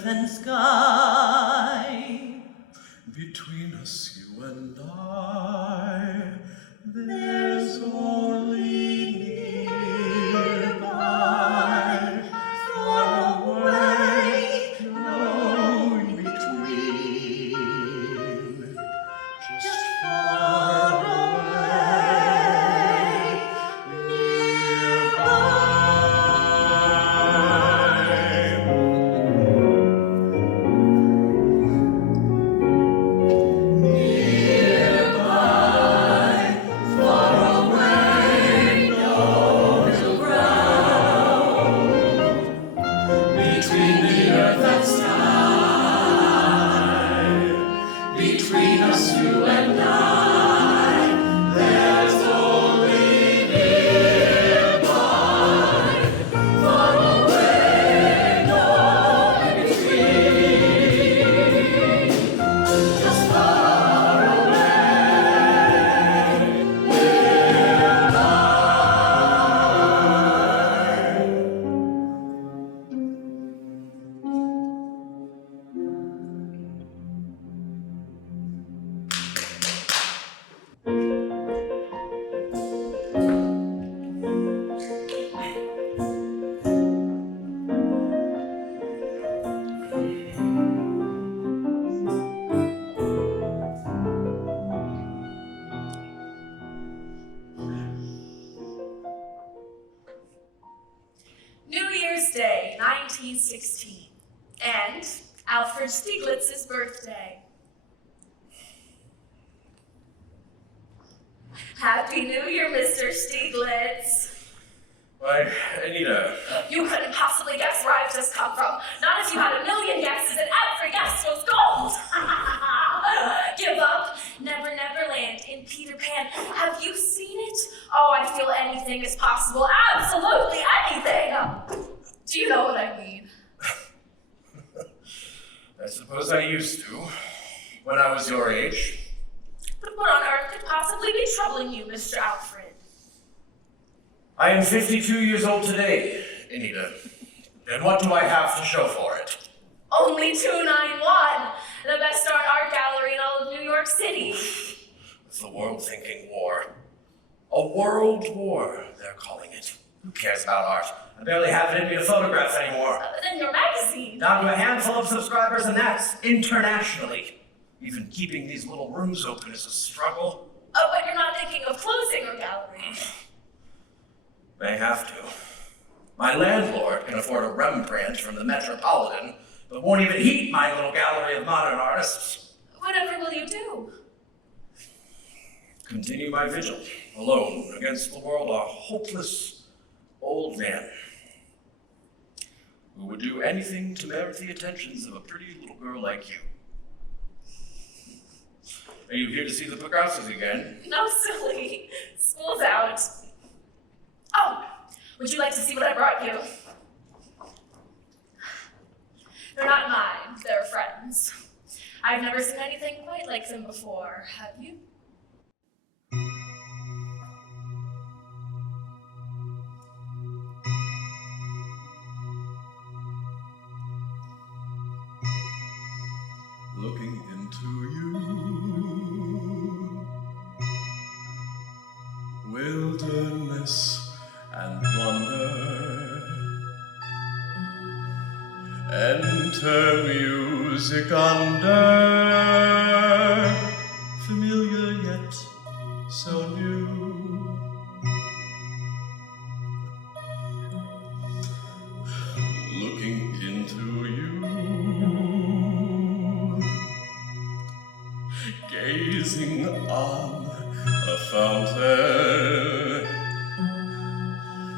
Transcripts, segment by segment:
earth and sky. Between us, you and I, there's only nearby, far away, no in between, just far away, nearby. Between us, you and I, there's only nearby, far away, no in between, just far away, nearby. New Year's Day, 1916, and Alfred Stieglitz's birthday. Happy New Year, Mr. Stieglitz. Why, Anita, You couldn't possibly guess where I've just come from. Not if you had a million guesses and every guess was gold. Give up. Never, never land in Peter Pan. Have you seen it? Oh, I feel anything is possible. Absolutely anything. Do you know what I mean? I suppose I used to, when I was your age. But what on earth could possibly be troubling you, Mr. Alfred? I am 52 years old today, Anita. And what do I have to show for it? Only 291, the best art gallery in all of New York City. It's the world thinking war. A world war, they're calling it. Who cares about art? I barely have it in me to photograph anymore. Other than your magazine. Down to a handful of subscribers, and that's internationally. Even keeping these little rooms open is a struggle. Oh, but you're not thinking of closing your gallery. May have to. My landlord can afford a Rembrandt from the Metropolitan, but won't even heat my little gallery of modern artists. Whatever will you do? Continue my vigil, alone against the world, a hopeless old man who would do anything to merit the attentions of a pretty little girl like you. Are you here to see the Picassos again? No, silly. School's out. Oh, would you like to see what I brought you? They're not mine, they're friends. I've never seen anything quite like them before, have you? Looking into you, wilderness and wonder, enter music under, familiar yet so new. Looking into you, gazing on a fountain,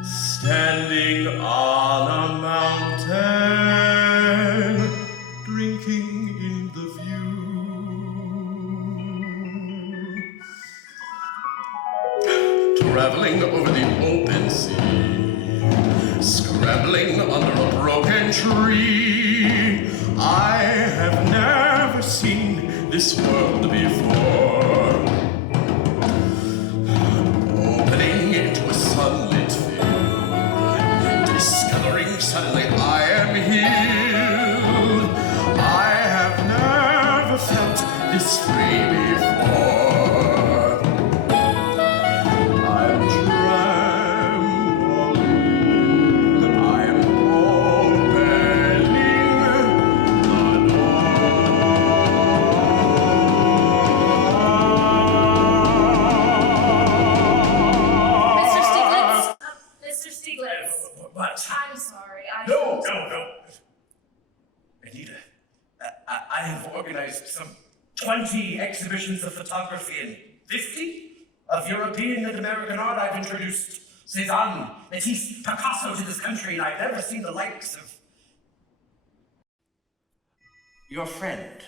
standing on a mountain, drinking in the view, traveling over the open sea, scrambling under a broken tree. I have never seen this world before, opening into a sunlit field, discovering suddenly I am healed. But... I'm sorry, No. Anita, I have organized some 20 exhibitions of photography and 50 of European and American art. I've introduced Cézanne, Matisse, Picasso to this country, and I've never seen the likes of... Your friend.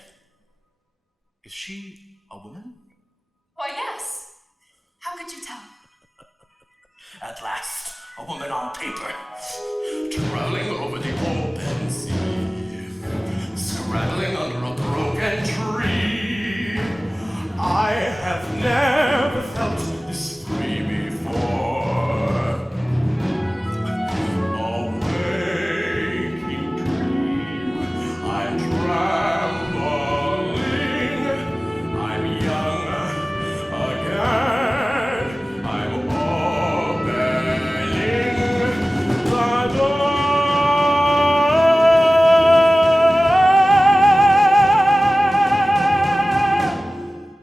Is she a woman? Why, yes. How could you tell? At last, a woman on paper, traveling over the open sea, scrabbling under a broken tree. I have never felt this free before. A waking dream, I'm trembling, I'm young again, I'm opening the door.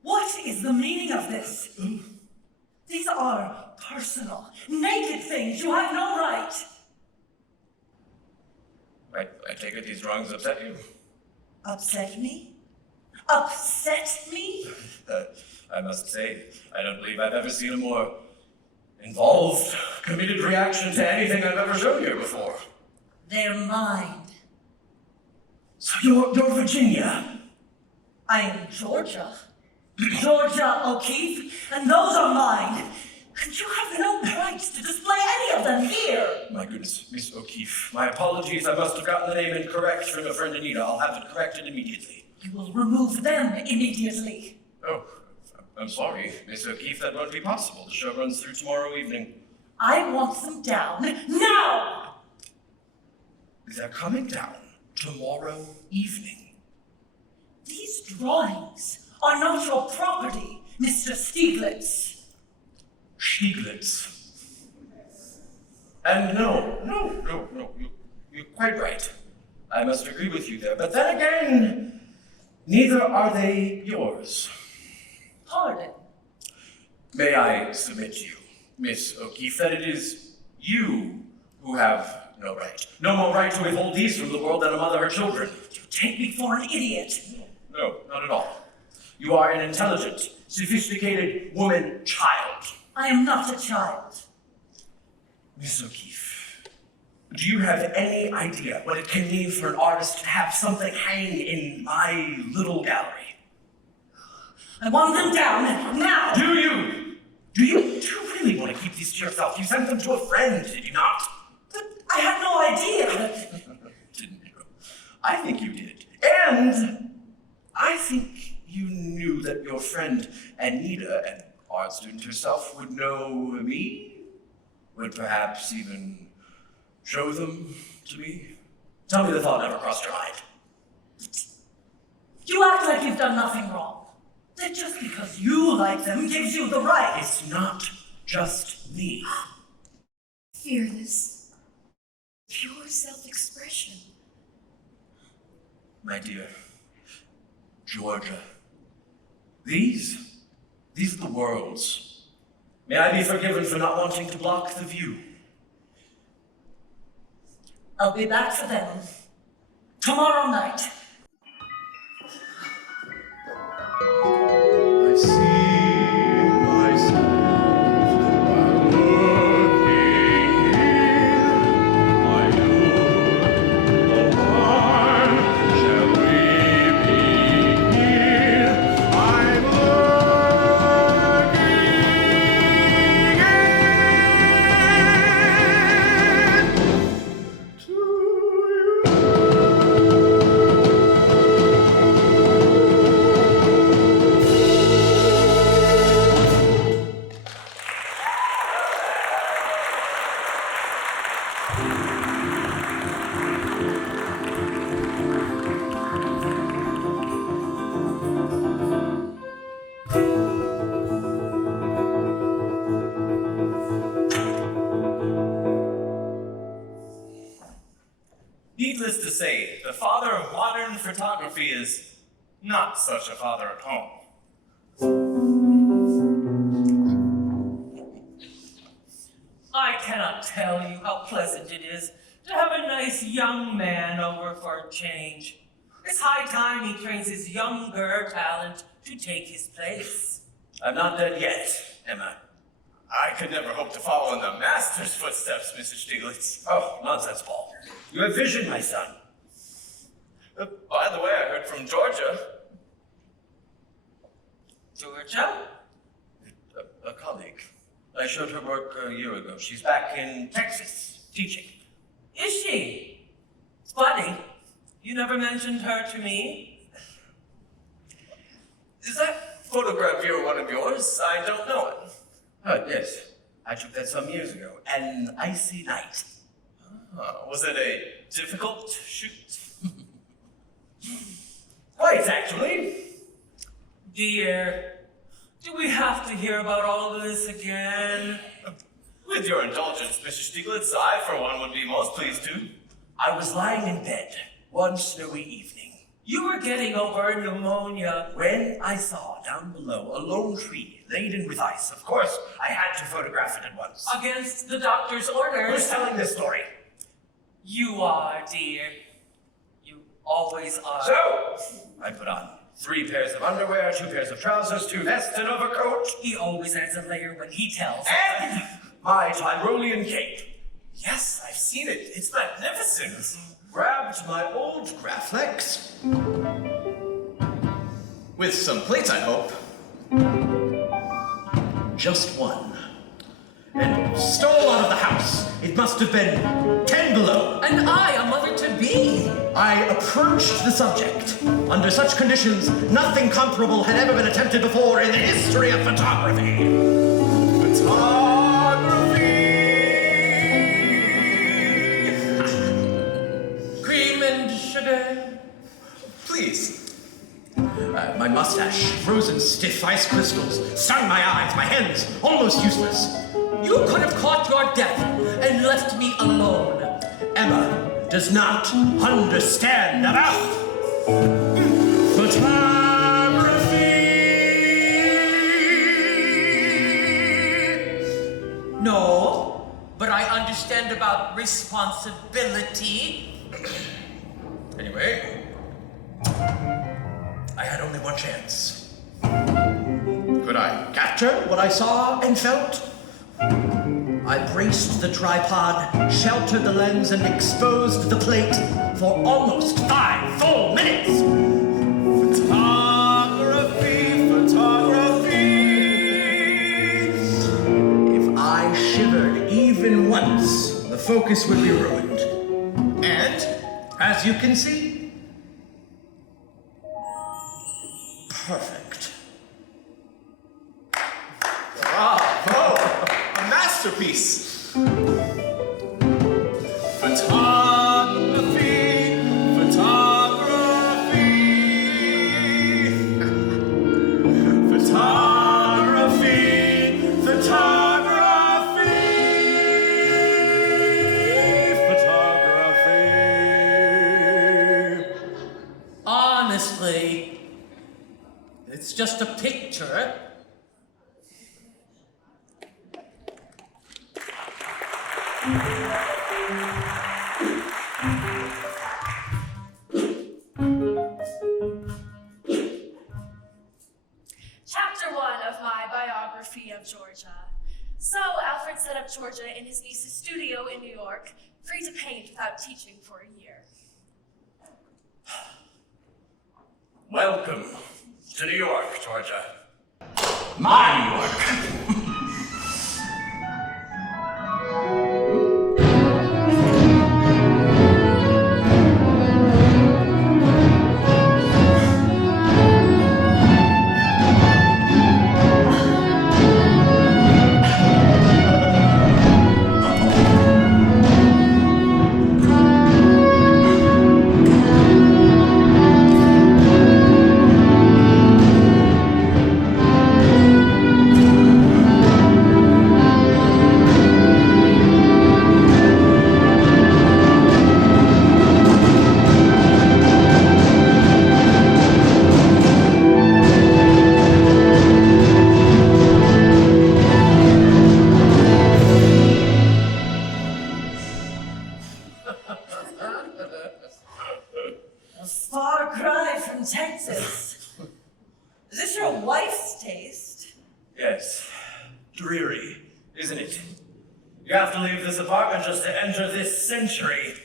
What is the meaning of this? These are personal, naked things. You have no right. I take it these drawings upset you? Upset me? Upset me? I must say, I don't believe I've ever seen a more involved, committed reaction to anything I've ever shown you before. They're mine. So you're Virginia? I am Georgia. Georgia O'Keeffe, and those are mine. And you have no right to display any of them here. My goodness, Miss O'Keeffe, my apologies. I must have gotten the name incorrect from a friend Anita. I'll have it corrected immediately. You will remove them immediately. Oh, I'm sorry, Miss O'Keeffe, that won't be possible. The show runs through tomorrow evening. I want them down now! They're coming down tomorrow evening. These drawings are not your property, Mr. Stieglitz. Stieglitz. And no, you're quite right. I must agree with you there. But then again, neither are they yours. Pardon? May I submit to you, Miss O'Keeffe, that it is you who have no right. No more right to withhold these from the world than a mother her children. You take me for an idiot. No, not at all. You are an intelligent, sophisticated woman child. I am not a child. Miss O'Keeffe, do you have any idea what it can mean for an artist to have something hang in my little gallery? I want them down now. Do you? Do you really want to keep these to yourself? You sent them to a friend, did you not? But I had no idea. Didn't you? I think you did. And I think you knew that your friend Anita, an art student herself, would know me, would perhaps even show them to me. Tell me the thought never crossed your mind. You act like you've done nothing wrong. That just because you like them gives you the right. It's not just me. Fearless. Pure self-expression. My dear, Georgia, these are the world's. May I be forgiven for not wanting to block the view. I'll be back for them tomorrow night. I see myself while looking here. I know the one. Shall we be here? I'm looking to you. Needless to say, the father of modern photography is not such a father at home. I cannot tell you how pleasant it is to have a nice young man over for a change. It's high time he trains his younger talent to take his place. I'm not dead yet, Emma. I could never hope to follow in the master's footsteps, Mr. Stieglitz. Oh, nonsense, Paul. You have vision, my son. By the way, I heard from Georgia. Georgia? A colleague. I showed her work a year ago. She's back in Texas, teaching. Is she? It's funny. You never mentioned her to me. Is that photograph here one of yours? I don't know it. Oh, yes. I took that some years ago. An icy night. Was it a difficult shoot? Quite, actually. Dear, do we have to hear about all of this again? With your indulgence, Mr. Stieglitz, I, for one, would be most pleased to. I was lying in bed one snowy evening You were getting over pneumonia. when I saw down below a lone tree laden with ice. Of course, I had to photograph it at once. Against the doctor's Who's orders. telling this story? You are, dear. You always are. So, I put on 3 pairs of underwear, 2 pairs of trousers, 2 vests, an overcoat, He always adds a layer when he tells. and my Tyrolean cape. Yes, I've seen it. It's magnificent. Grabbed my old Graflex. With some plates, I hope. Just one. And stole out of the house. It must have been 10 below. And I, a mother-to-be. I approached the subject. Under such conditions, nothing comparable had ever been attempted before in the history of photography. Cream and sugar. Please. My mustache, frozen stiff ice crystals, stung my eyes, my hands almost useless. You could have caught your death and left me alone. Emma does not understand about photography. No, but I understand about responsibility. Anyway, I had only one chance. Could I? Capture what I saw and felt. I braced the tripod, sheltered the lens, and exposed the plate for almost 5 full minutes. Photography. If I shivered even once, the focus would be ruined. And, as you can see, perfect. Bravo! A masterpiece. Photography. Photography. Photography. Photography. Photography. Honestly, it's just a picture. Chapter 1 of my biography of Georgia. So, Alfred set up Georgia in his niece's studio in New York, free to paint without teaching for a year. Welcome to New York, Georgia. My New York. apartment just to enter this century.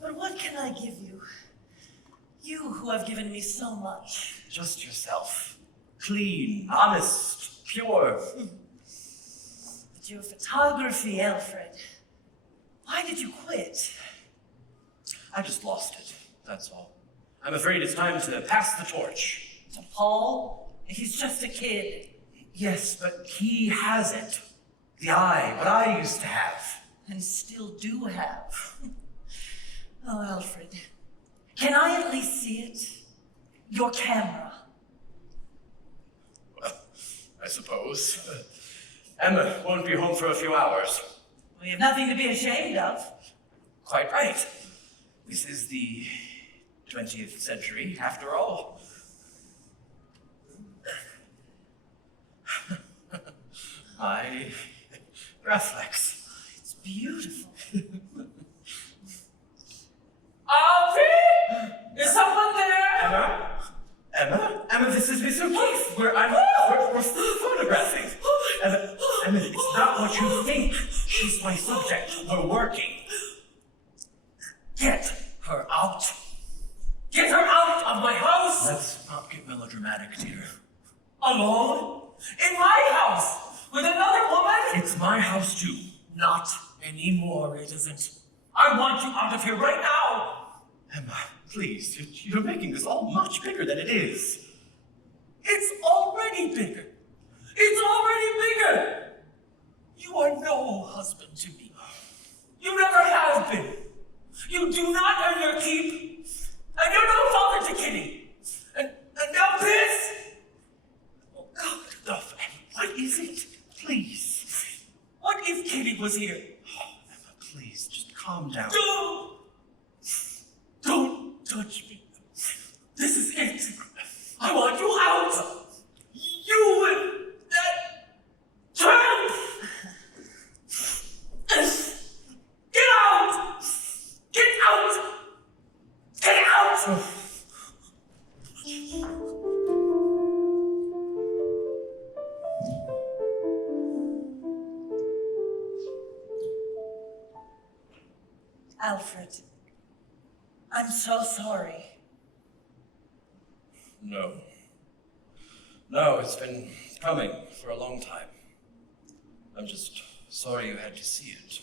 But what can I give you? You who have given me so much. Just yourself. Clean, honest, pure. But your photography, Alfred. Why did you quit? I just lost it, that's all. I'm afraid it's time to pass the torch. To Paul? He's just a kid. Yes, but he has it. The eye, what I used to have. And still do have. Oh, Alfred. Can I at least see it? Your camera. Well, I suppose. Emma won't be home for a few hours. We have nothing to be ashamed of. Quite right. This is the 20th century, after all. My reflex. It's beautiful. Alfie? Is someone there? Emma, this is Miss O'Keefe. We're still photographing. Emma, it's not what you think. She's my subject. We're working. Get her out. Get her out of my house. Let's not get melodramatic, dear. Alone? In my house? With another woman? It's my house, too. Not anymore, it isn't. I want you out of here right now. Emma, please, you're making this all much bigger than it is. It's already bigger. It's already bigger. You are no husband to me. You never have been. You do not earn your keep. And you're no father to Kitty. And now this. Oh, God. Duff, Emma, what is it? Please. What if Kitty was here? Oh, Emma, please, just calm down. Don't touch me. This is it. I want you out. You and that tramp. Get out. Get out. Get out. Alfred. I'm so sorry. No, it's been coming for a long time. I'm just sorry you had to see it.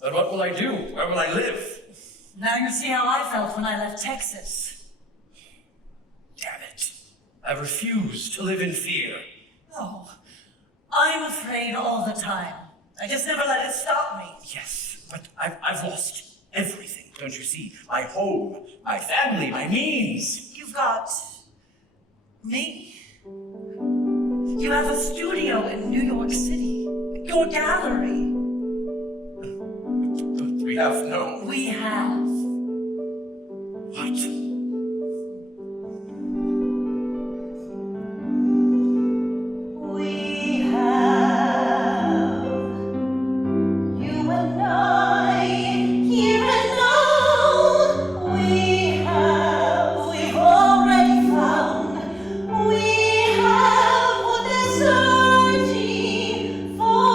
But what will I do? Where will I live? Now you see how I felt when I left Texas. Damn it. I refuse to live in fear. Oh, I'm afraid all the time. I just never let it stop me. Yes, but I've lost everything, don't you see? My home, my family, my means. You've got me. You have a studio in New York City. Your gallery. But we have no... We have. What? We have. You and I, here and now. We've already found. We have what they're searching for.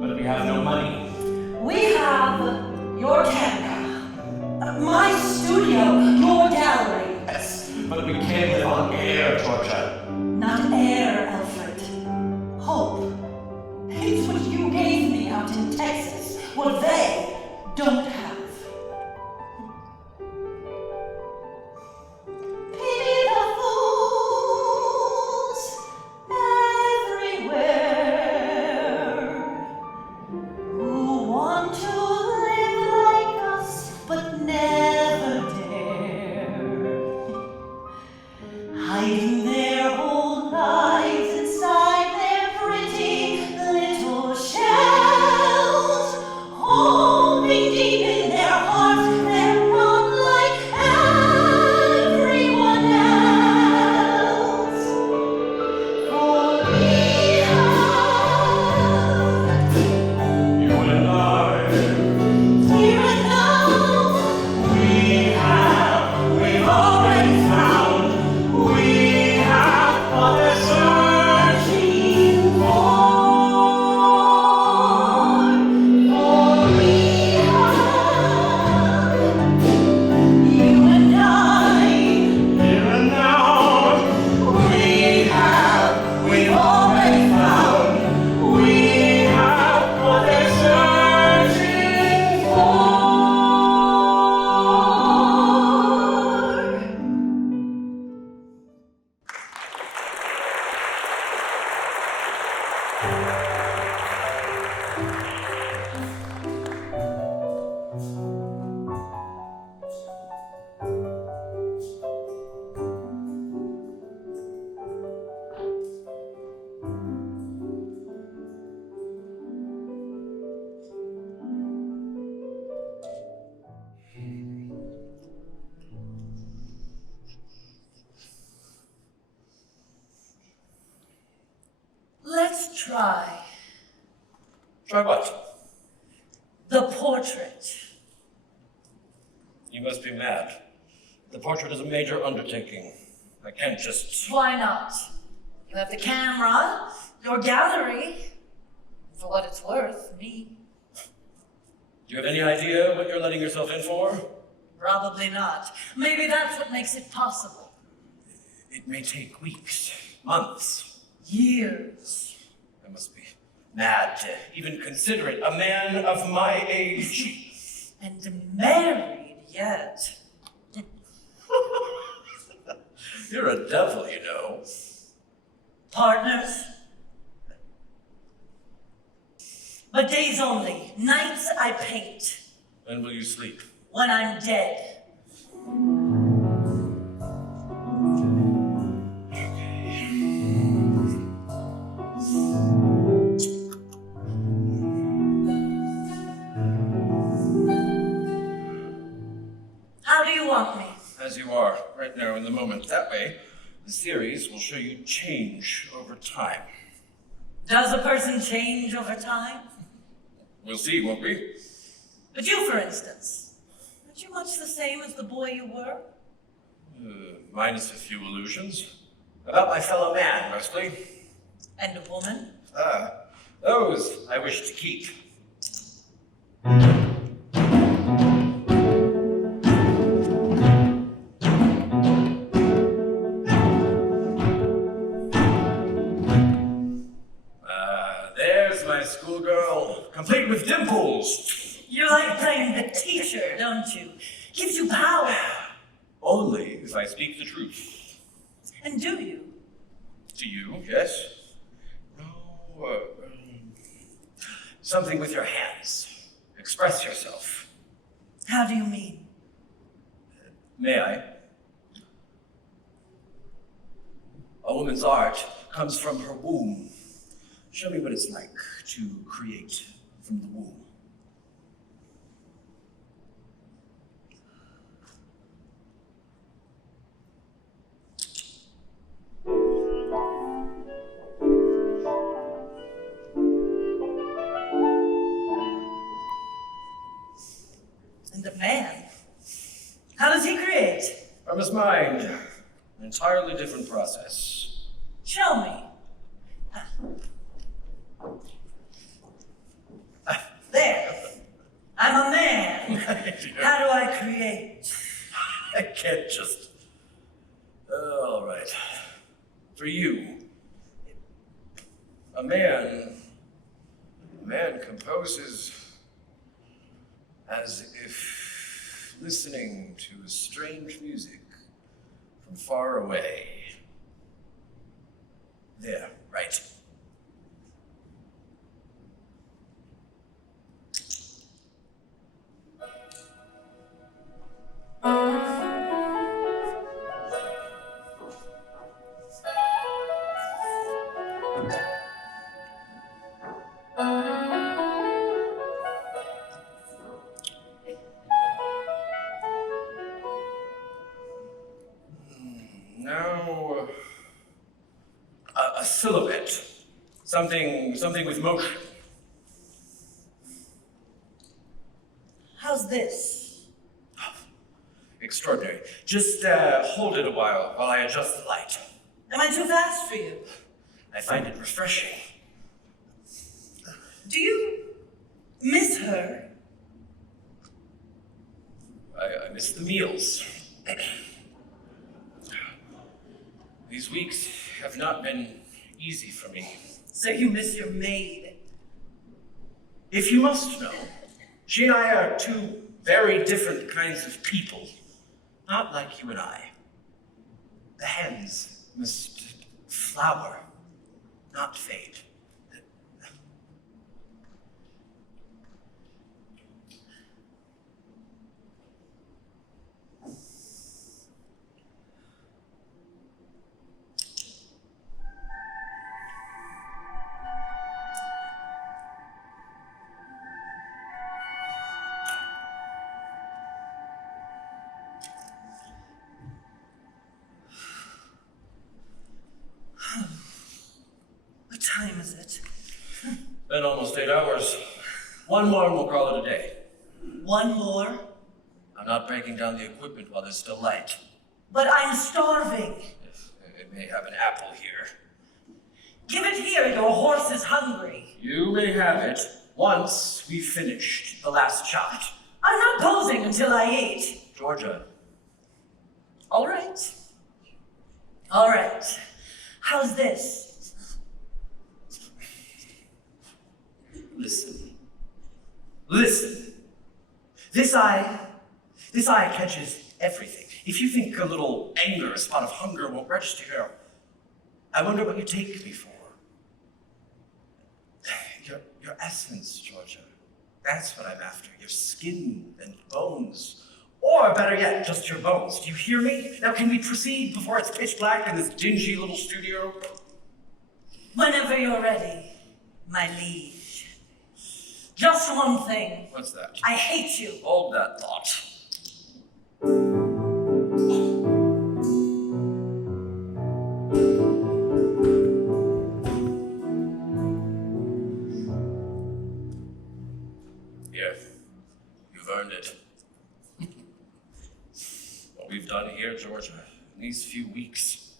But we have no money. We have your camera, my studio, your gallery. Yes, but we can't live on air, Georgia. Not air, Alfred. Hope. It's what you gave me out in Texas, what they don't have. Pity the fools everywhere who want to live like us but never dare, hiding their whole lives inside their pretty little shells. Oh, just try Try what? the portrait. You must be mad. The portrait is a major undertaking. I can't just... Why not? You have the camera, your gallery. For what it's worth, me. Do you have any idea what you're letting yourself in for? Probably not. Maybe that's what makes it possible. It may take weeks, months. Years. I must be mad to even consider it. A man of my age. And married yet. You're a devil, you know. Partners. But days only. Nights I paint. When will you sleep? When I'm dead. How do you want me? As you are, right now in the moment. That way, the series will show you change over time. Does a person change over time? We'll see, won't we? But you, for instance, aren't you much the same as the boy you were? Minus a few illusions. About my fellow man, mostly. And a woman? Those I wish to keep. There's my schoolgirl, complete with dimples. You like playing the teacher, don't you? Gives you power. Only if I speak the truth. And do you? To you, yes. No, something with your hands. Express yourself. How do you mean? May I? A woman's art comes from her womb. Show me what it's like to create from the womb. And a man? How does he create? From his mind. An entirely different process. Show me. There. I'm a man. How do I create? I can't just... All right. For you, a man composes as if listening to strange music from far away. There, right. Now, a silhouette, something with motion. How's this? Extraordinary. Just hold it a while I adjust the light. Am I too fast for you? I find it refreshing. Do you miss her? I miss the meals. These weeks have not been easy for me. So you miss your maid? If you must know, she and I are two very different kinds of people. Not like you and I. The hands must flower, not fade. time is it? Been almost 8 hours. One more and we'll call it a day. One more? I'm not breaking down the equipment while there's still light. But I'm starving. It may have an apple here. Give it here, your horse is hungry. You may have it once we've finished the last shot. I'm not posing until I eat. Georgia, All right. All right. How's this? listen. Listen. This eye catches everything. If you think a little anger, a spot of hunger won't register here, I wonder what you take me for. Your essence, Georgia. That's what I'm after. Your skin and bones. Or better yet, just your bones. Do you hear me? Now can we proceed before it's pitch black in this dingy little studio? Whenever you're ready, my liege. Just one thing. What's that? I hate you. Hold that thought. Here, you've earned it. What we've done here, Georgia, in these few weeks,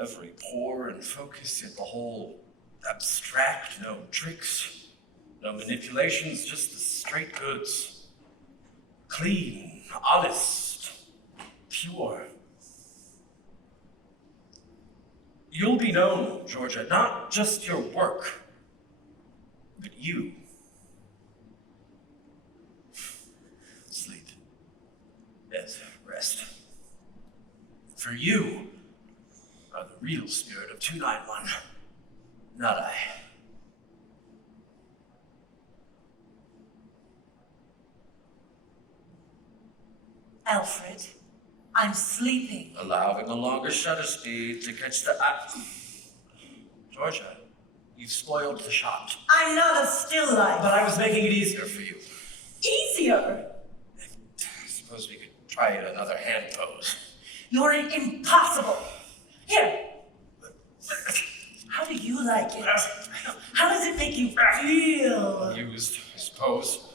every pore and focus, yet the whole abstract, no tricks, no manipulations, just the straight goods. Clean, honest, pure. You'll be known, Georgia, not just your work, but you. Sleep. Yes, rest. For you are the real spirit of 291, not I. Alfred, I'm sleeping. Allowing a longer shutter speed to catch the Georgia, you've spoiled the shot. I'm not a still life. But I was making it easier for you. Easier. I suppose we could try another hand pose. You're impossible. Here. How do you like it? How does it make you feel? Used, I suppose.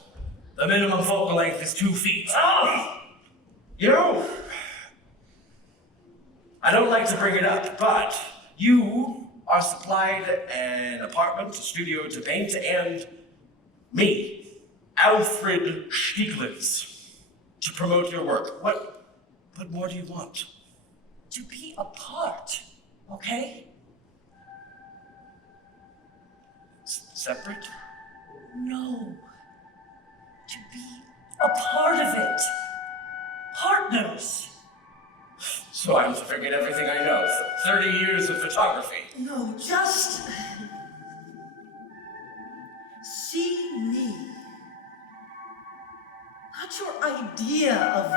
The minimum focal length is 2 feet. Oh! You know, I don't like to bring it up, but you are supplied an apartment, a studio to paint, and me, Alfred Stieglitz, to promote your work. What more do you want? To be a part, okay? Separate? No. To be a part of it. Partners. So I'm to forget everything I know. 30 years of photography. No, just see me. Not your idea of me.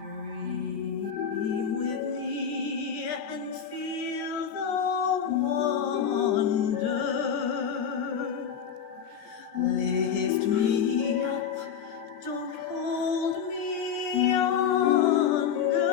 Dream with me and feel the wonder. Lift me up, don't hold me under.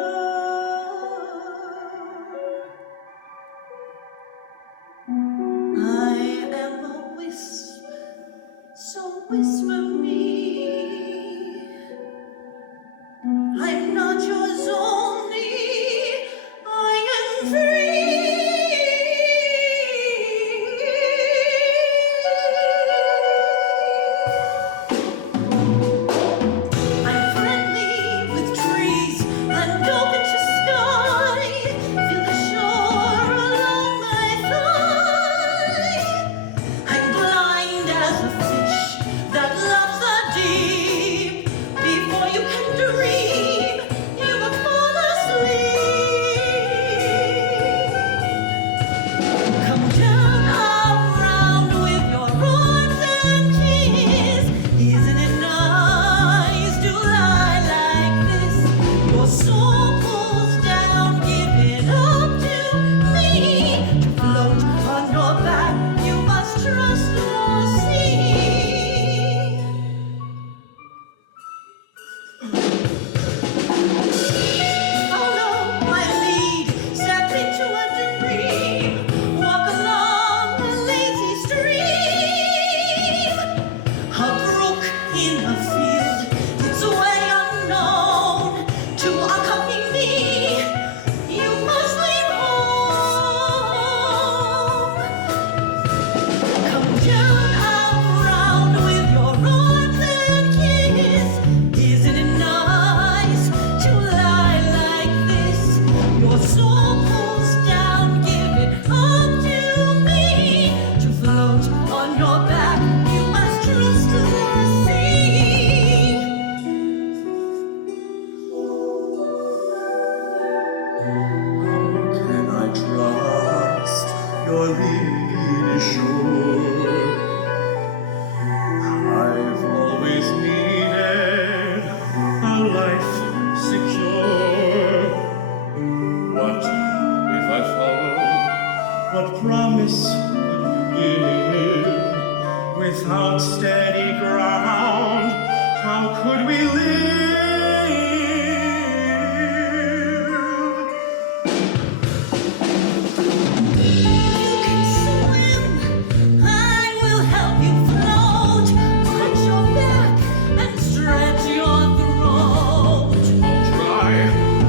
I will help you float. Put your back and stretch your throat. Try,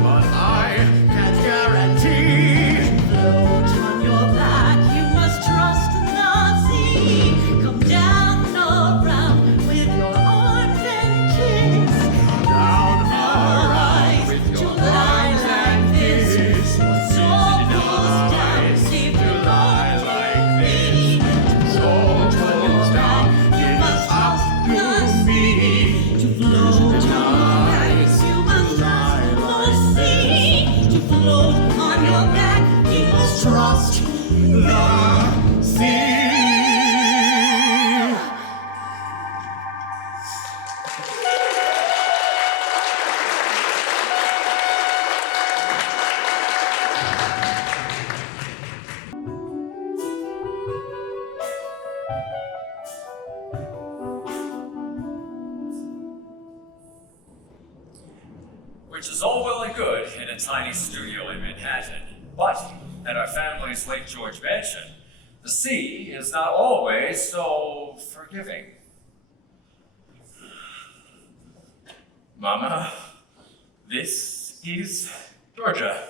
but I can't guarantee. Float on your back, you must trust the sea. Come down around with your arms and kiss. Down Rise with to your lie arms like and this. kiss. Soul goes down, Rise see to you lie like me. Soul goes down, You give must up trust to the me. To float on ice, you must trust the sea. To float on your back, you must trust The sea. Which is all well and good in a tiny studio in Manhattan. But at our family's Lake George mansion, the sea is not always so forgiving. Mama, this is Georgia.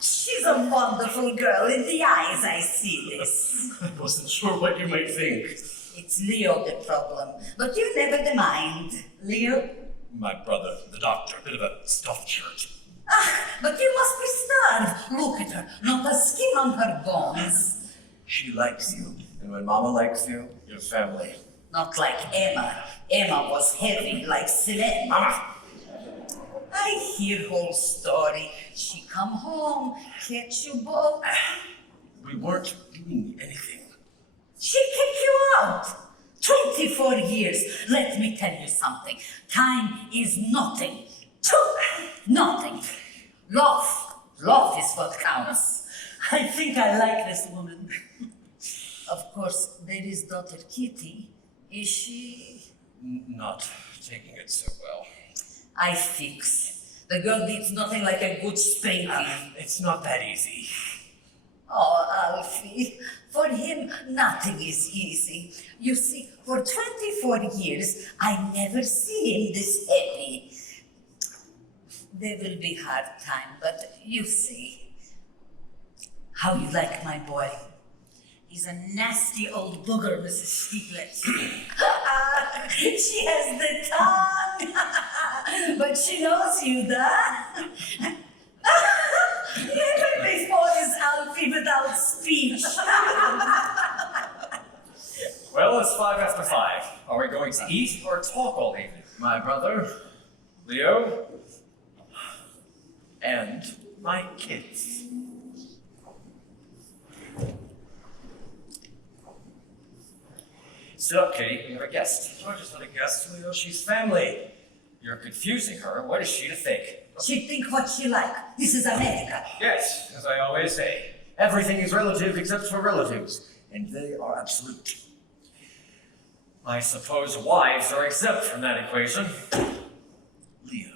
She's a wonderful girl. In the eyes, I see this. I wasn't sure what you might think. It's Leo the problem, but you never mind. Leo? My brother, the doctor, a bit of a stuffed shirt. But you must be stunned. Look at her, not a skin on her bones. She likes you. And when Mama likes you, you're family. Not like Emma. Emma was heavy like cement. Mama! I hear whole story. She come home, catch you both. We weren't doing anything. She kicked you out. 24 years. Let me tell you something. Time is nothing. Nothing. Love. Love is what counts. I think I like this woman. Of course, there is daughter Kitty. Is she? Not taking it so well. I fix. The girl needs nothing like a good spanking. It's not that easy. Oh, Alfie, for him, nothing is easy. You see, for 24 years, I never see him this happy. There will be hard time, but you see. How you like my boy? He's a nasty old booger, Mrs. Stieglitz. She has the tongue, but she knows you, da. Never before is Alfie without speech. Well, it's 5 after 5. Are we going to eat or talk all evening? My brother Leo? and my kids. Sit up, Kitty. We have a guest. Georgia's not a guest. Leo, she's family. You're confusing her. What is she to think? She think what she like. This is America. Yes, as I always say. Everything is relative except for relatives, and they are absolute. I suppose wives are exempt from that equation. Leo,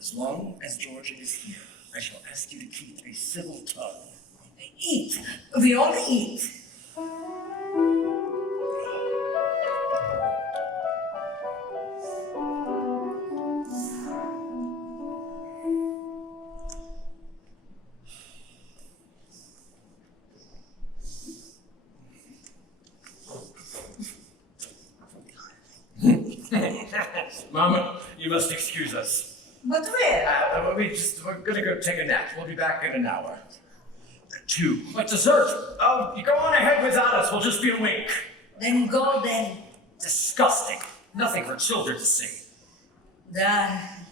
as long as Georgia is here, I shall ask you to keep a civil tongue. Eat. We all eat. Mama, you must excuse us. But where? We're gonna go take a nap. We'll be back in an hour. 2. But dessert? Oh, you go on ahead without us. We'll just be a wink. Then go then. Disgusting. Nothing for children to see.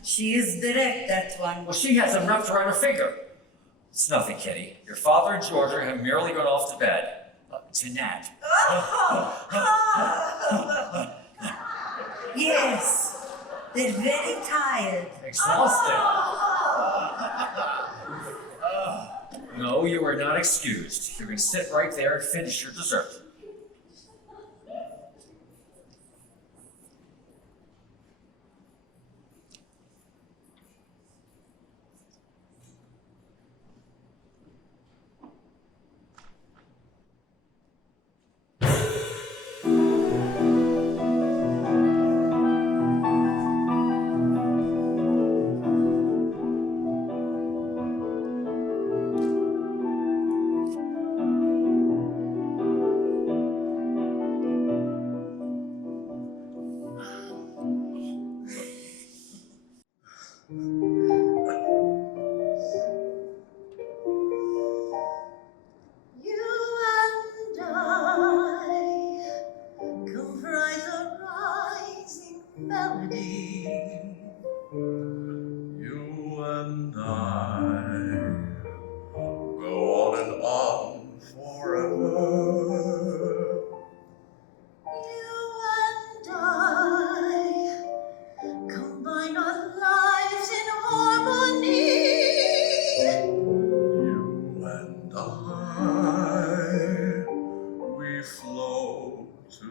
She is direct, that one. Well, she has them wrapped around her finger. It's nothing, Kitty. Your father and Georgia have merely gone off to bed. To nap. Yes, they're very tired. Exhausted. No, you are not excused. You can sit right there and finish your dessert.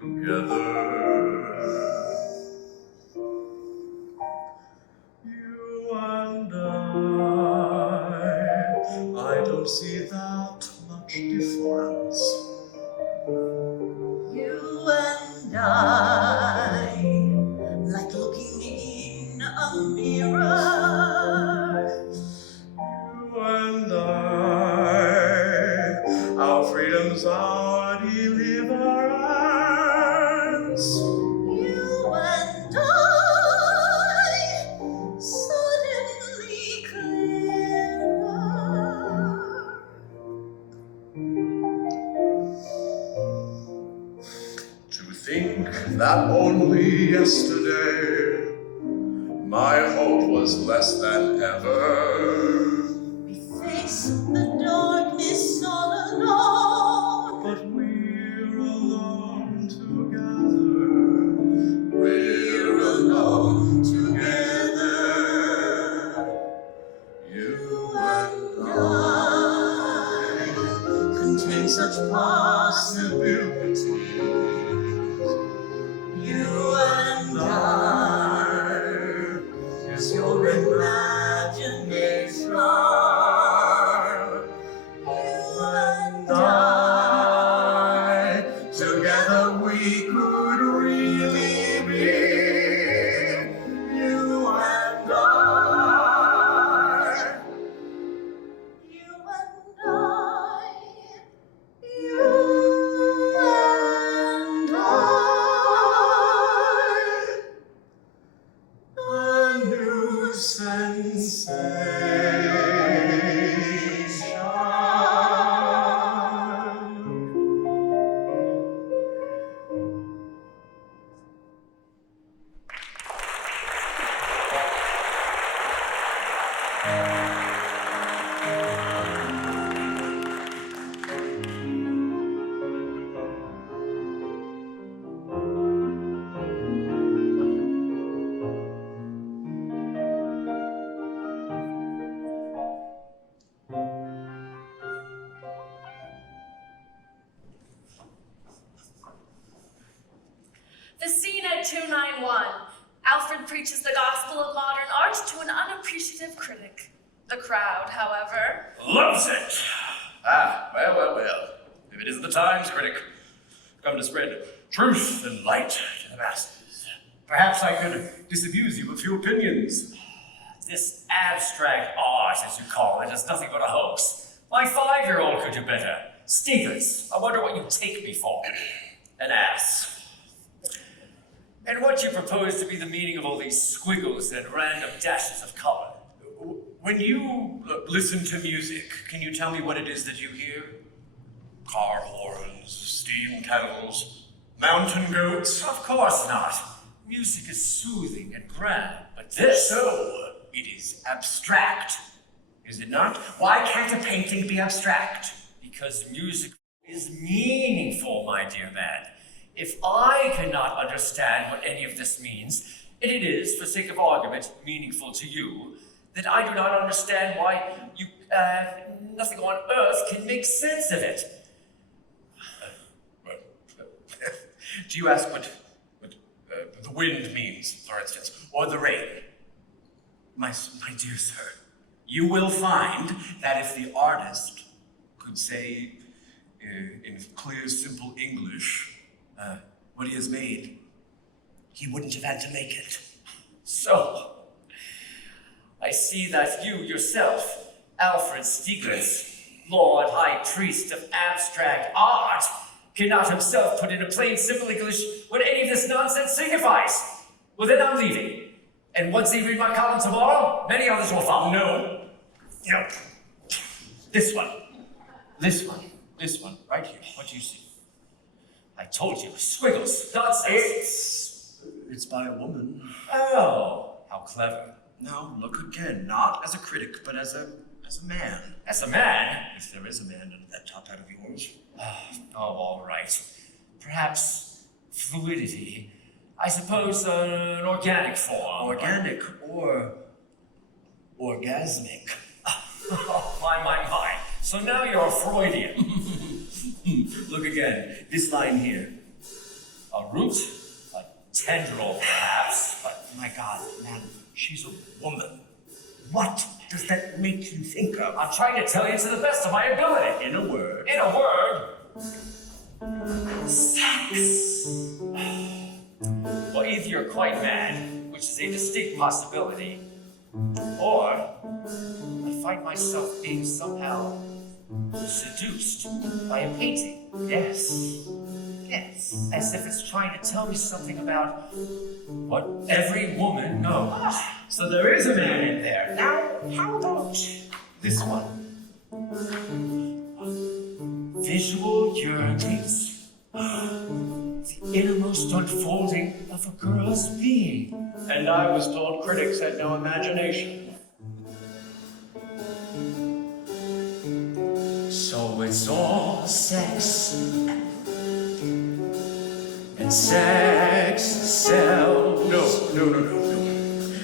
together. You and I don't see that much difference. You and I, like looking in a mirror. You and our freedom's our deliverance. You and I, suddenly clearer. To think that only yesterday my hope was less than ever. We face the darkness all alone. But we're alone together. We're alone together. You and I contain such possibilities. You and I is your imagination. You and I, together we could really be. You and I. You and I, you and A new sensation. The scene at 291. Alfred preaches the gospel of modern art to an unappreciative critic. The crowd, however, Loves it! Well. If it isn't the Times critic, come to spread truth and light to the masses. Perhaps I could disabuse you of a few opinions. This abstract art, as you call it, is nothing but a hoax. My 5-year-old could do better. Stiglitz, I wonder what you take me for. An ass. And what you propose to be the meaning of all these squiggles and random dashes of color. When you listen to music, can you tell me what it is that you hear? Car horns, steam kettles, mountain goats? Of course not. Music is soothing and grand, but this... So, it is abstract, is it not? Why can't a painting be abstract? Because music is meaningful, my dear man. If I cannot understand what any of this means, and it is, for sake of argument, meaningful to you, then I do not understand why you, nothing on earth can make sense of it. Do you ask what the wind means, for instance, or the rain? My dear sir, you will find that if the artist could say in clear, simple English what he has made, he wouldn't have had to make it. So, I see that you yourself, Alfred Stiglitz, Lord High Priest of abstract art, cannot himself put into plain, simple English what any of this nonsense signifies. Well, then I'm leaving. And once they read my column tomorrow, many others will follow. No. This one, right here. What do you see? I told you, squiggles, nonsense. It's by a woman. Oh, how clever. Now look again, not as a critic, but as a man. As a man? If there is a man under that top hat of yours. Oh, all right. Perhaps fluidity. I suppose an organic form. Organic or orgasmic. Oh, my. So now you're a Freudian. Look again, this line here. A root? A tendril, perhaps. But My God, man, she's a woman. What does that make you think of? I'm trying to tell you to the best of my ability. In a word. In a word, sex. Well, either you're quite mad, which is a distinct possibility, or I find myself being somehow seduced by a painting. Yes. Yes. As if it's trying to tell me something about what every woman knows. So there is a man in there. Now, how about This one. Visual yearnings. The innermost unfolding of a girl's being. And I was told critics had no imagination. So it's all sex. And sex sells. No.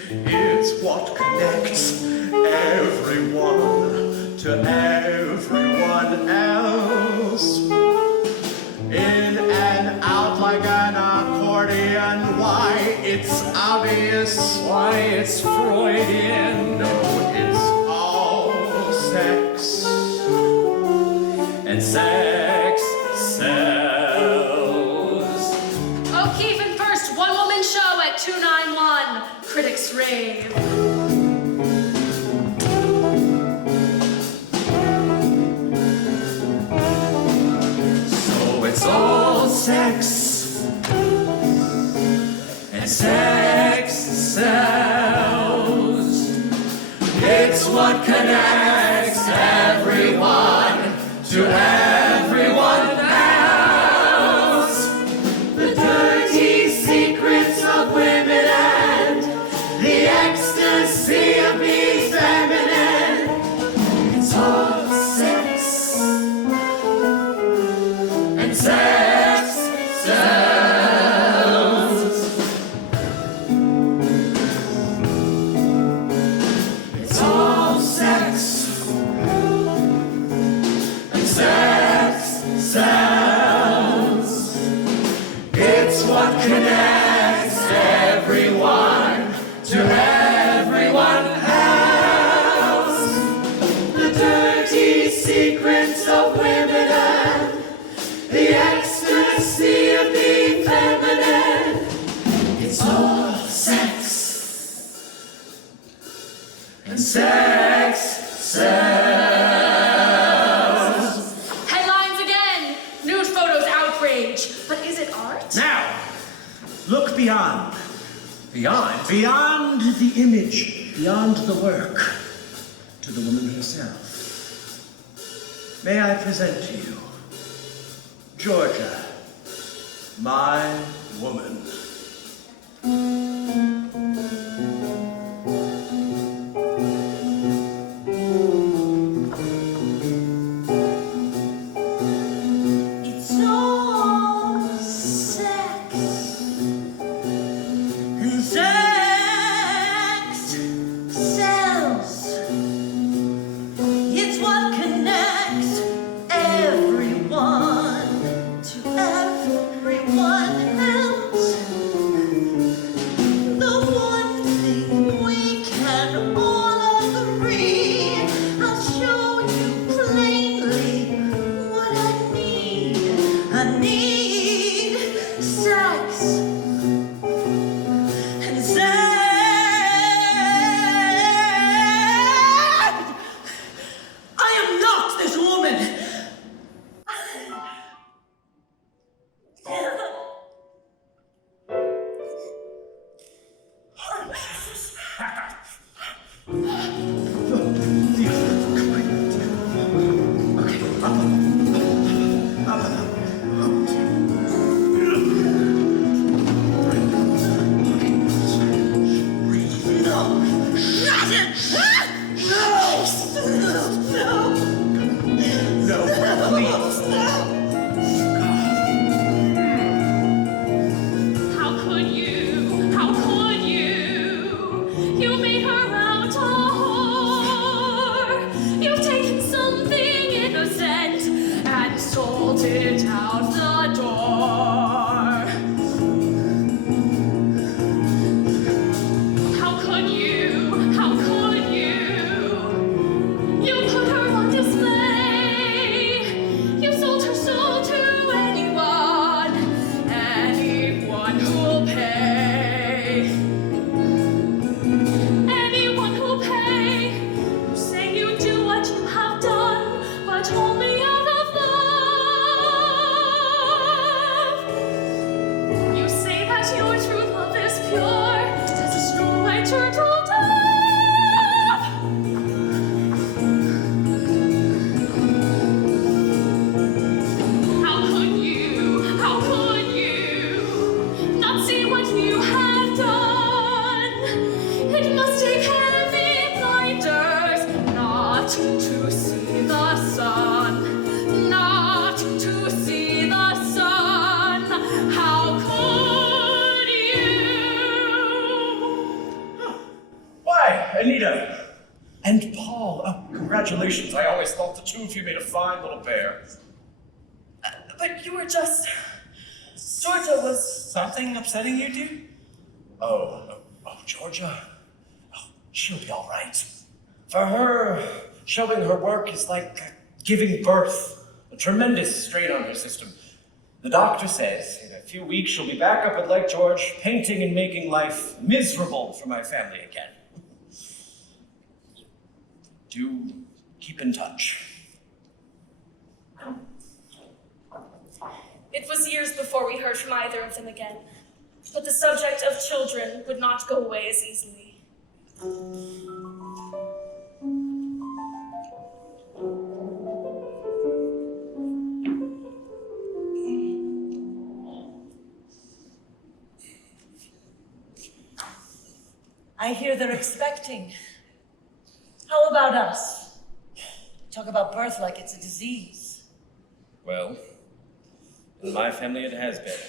It's what connects everyone to everyone else. In and out like an accordion. Why, it's obvious. Why, it's Freudian. No, it's all sex. And sex sells. O'Keefe and First one-woman show at 291. Critics rave. So it's all sex. And sex sells. It's what connects everyone to everyone else. The dirty secrets of women and the ecstasy of being feminine. It's all sex. And sex sells. It's all sex. And sex sells. It's what connects everyone to everyone else. The dirty secrets of women and the ecstasy of being feminine. It's all sex. And sex sells. Headlines again. Nude photos outrage. But is it art? Now, look beyond. Beyond? Beyond the image, beyond the work, to the woman herself. May I present to you Georgia, my woman. It's all sex. And sex sells. It's what connects everyone to everyone else. The one thing we can all agree, I'll show you plainly what I need. I need sex. And sex. I am not this woman. that your true love is pure as a snow white turtle dove. How could you not see what you have done? It must take heavy blinders not to see the sun, not to see the sun. How could you? Why, Anita and Paul, congratulations. I always thought the two of you made a fine little pair. But you were just... Georgia, was something upsetting you, dude? Oh, Georgia? Oh, she'll be all right. For her, showing her work is like giving birth. A tremendous strain on her system. The doctor says in a few weeks she'll be back up at Lake George, painting and making life miserable for my family again. Do keep in touch. It was years before we heard from either of them again, but the subject of children would not go away as easily. I hear they're expecting. How about us? Talk about birth like it's a disease. Well, in my family it has been.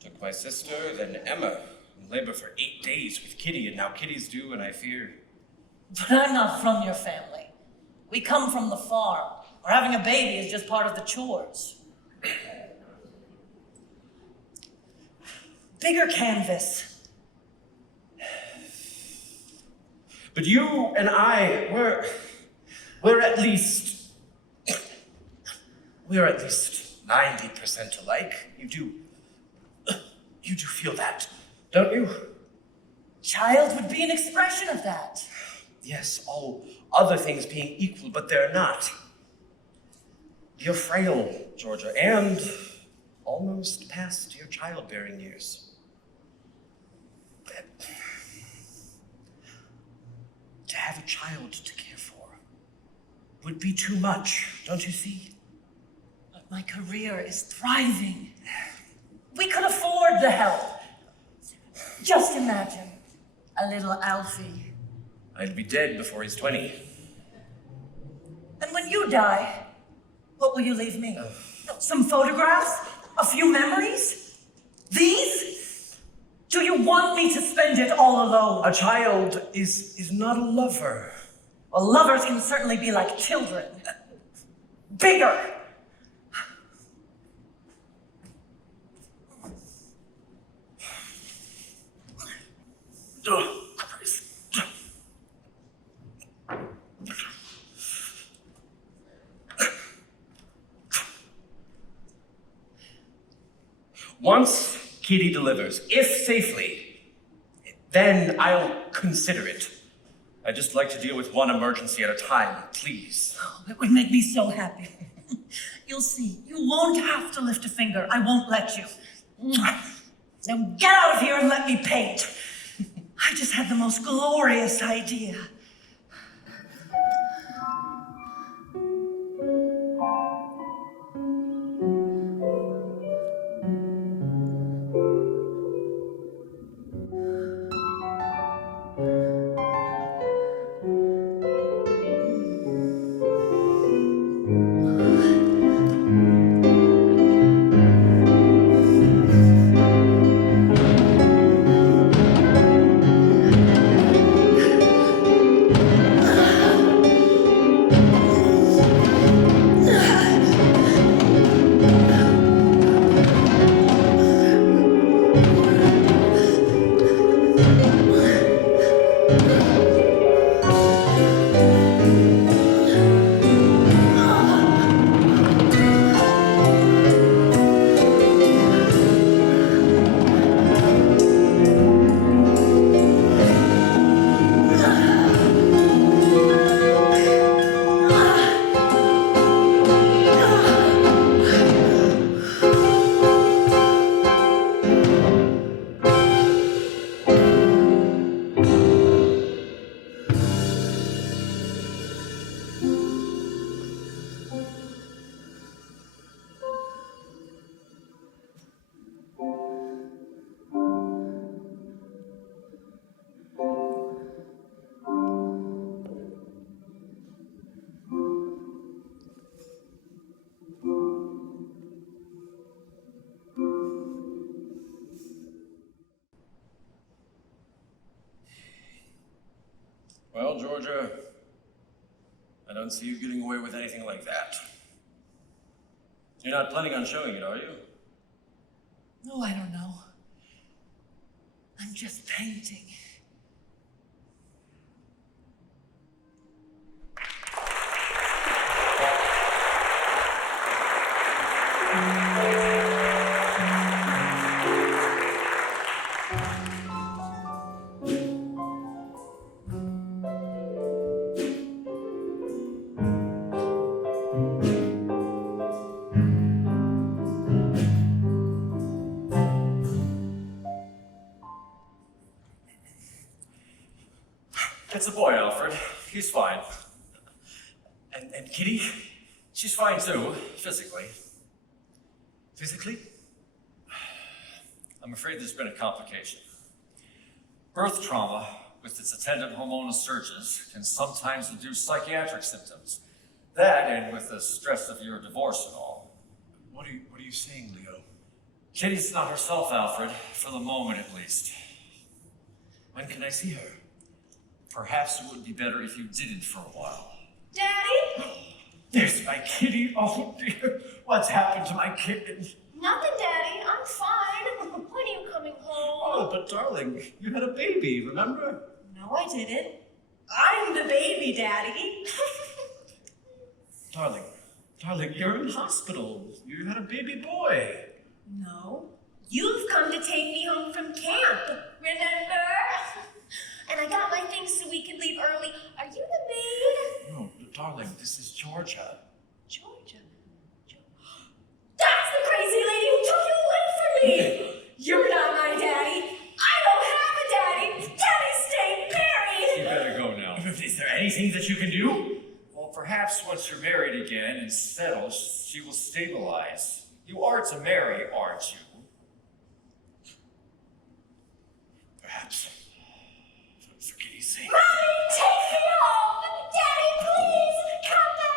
Took my sister, then Emma, in labor for 8 days with Kitty, and now Kitty's due, and I fear... But I'm not from your family. We come from the farm, where having a baby is just part of the chores. Bigger canvas. But you and I, we're at least 90% alike. You do feel that, don't you? Child would be an expression of that. Yes, all other things being equal, but they're not. You're frail, Georgia, and almost past your childbearing years. To have a child to care for would be too much, don't you see? But my career is thriving. We could afford the help. Just imagine a little Alfie. I'd be dead before he's 20. And when you die, what will you leave me? Some photographs? A few memories? These? Do you want me to spend it all alone? A child is not a lover. Well, lovers can certainly be like children. Bigger. Once Kitty delivers, if safely, then I'll consider it. I'd just like to deal with one emergency at a time, please. Oh, it would make me so happy. You'll see. You won't have to lift a finger. I won't let you. Now get out of here and let me paint. I just had the most glorious idea. Well, Georgia, I don't see you getting away with anything like that. You're not planning on showing it, are you? No, I don't know. I'm just painting. It's a boy, Alfred. He's fine. And Kitty, she's fine too, physically. Physically? I'm afraid there's been a complication. Birth trauma, with its attendant hormonal surges, can sometimes induce psychiatric symptoms. That, and with the stress of your divorce and all. What are you saying, Leo? Kitty's not herself, Alfred, for the moment at least. When can I see her? Perhaps it would be better if you didn't for a while. Daddy? There's my kitty. Oh dear. What's happened to my kitten? Nothing, Daddy. I'm fine. When are you coming home? Oh, but darling, you had a baby, remember? No, I didn't. I'm the baby, Daddy. Darling, you're in hospital. You had a baby boy. No. You've come to take me home from camp, remember? And I got my things so we can leave early. Are you the maid? No, darling, this is Georgia. Georgia. That's the crazy lady who took you away from me! You're not my daddy. I don't have a daddy. Daddy stayed You married. better go now. Is there anything that you can do? Well, perhaps once you're married again and settled, she will stabilize. You are to marry, aren't you? Perhaps. For kitty's sake. Mommy, take me home! Daddy, please, come back!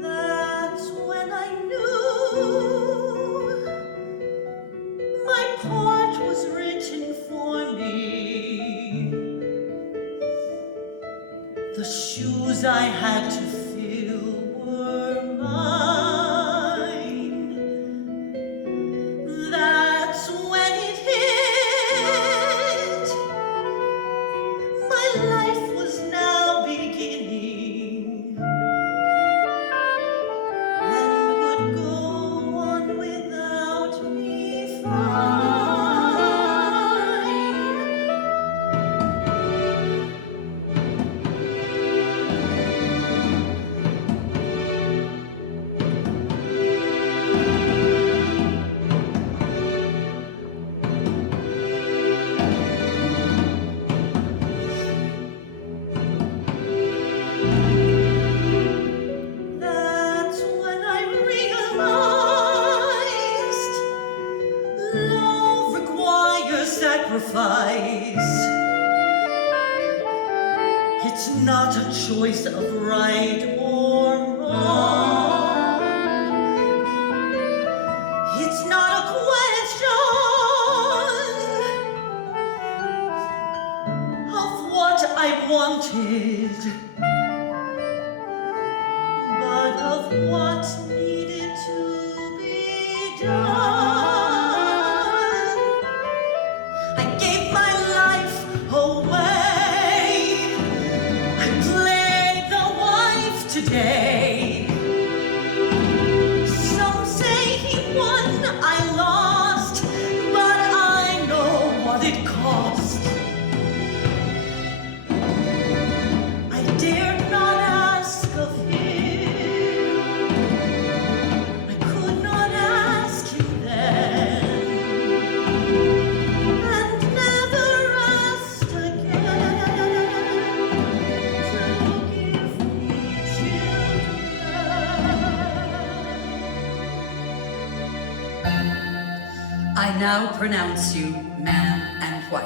That's when I knew my part was written for me. The shoes I had to fill were mine. That's when it hit. My life was now beginning and would go on without me fine. That's when I realized love requires sacrifice. It's not a choice of right or wrong. It's not a question of what I wanted, but of what needed to be done. I gave my life away. I played the wife today. Some say he won, I lost. now pronounce you man and wife.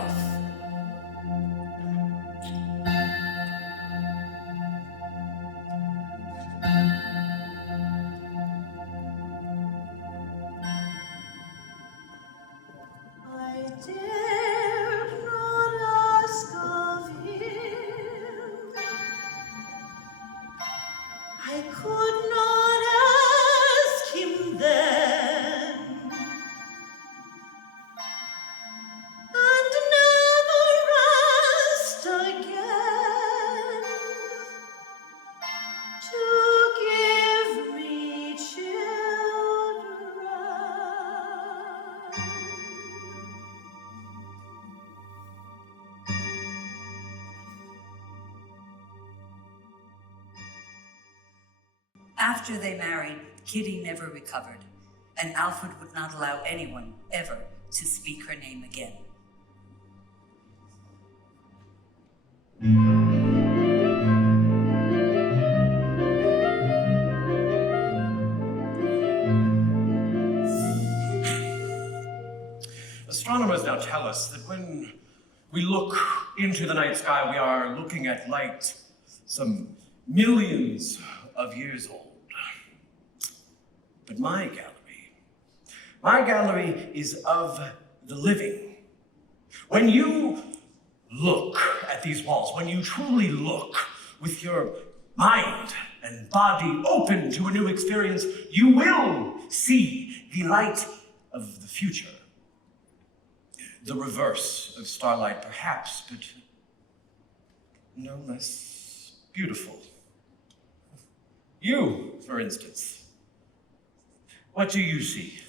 I dare not ask of him. I could not ask him then, and never asked again to give me children. After they married, Kitty never recovered, and Alfred would not allow anyone ever to speak her name again. Astronomers now tell us that when we look into the night sky, we are looking at light some millions of years old. But my gallery is of the living. When you look at these walls, when you truly look with your mind and body open to a new experience, you will see the light of the future. The reverse of starlight, perhaps, but no less beautiful. You, for instance, what do you see?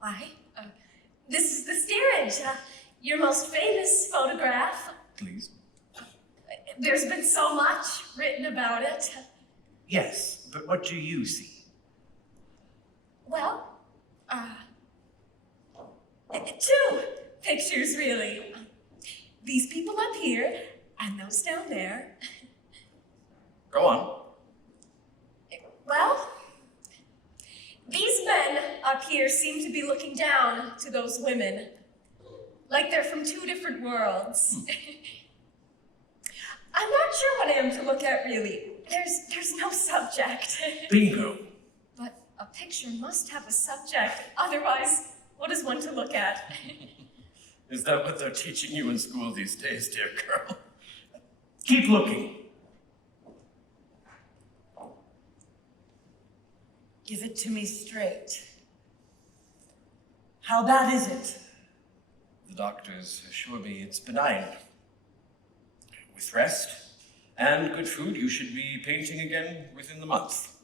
Why? This is the steerage, your most famous photograph. Please. There's been so much written about it. Yes, but what do you see? Well, two pictures, really. These people up here and those down there. Go on. Well, these men up here seem to be looking down to those women, like they're from two different worlds. I'm not sure what I am to look at, really. There's no subject. Bingo. But a picture must have a subject, otherwise, what is one to look at? Is that what they're teaching you in school these days, dear girl? Keep looking. Give it to me straight. How bad is it? The doctors assure me it's benign. With rest and good food, you should be painting again within the month.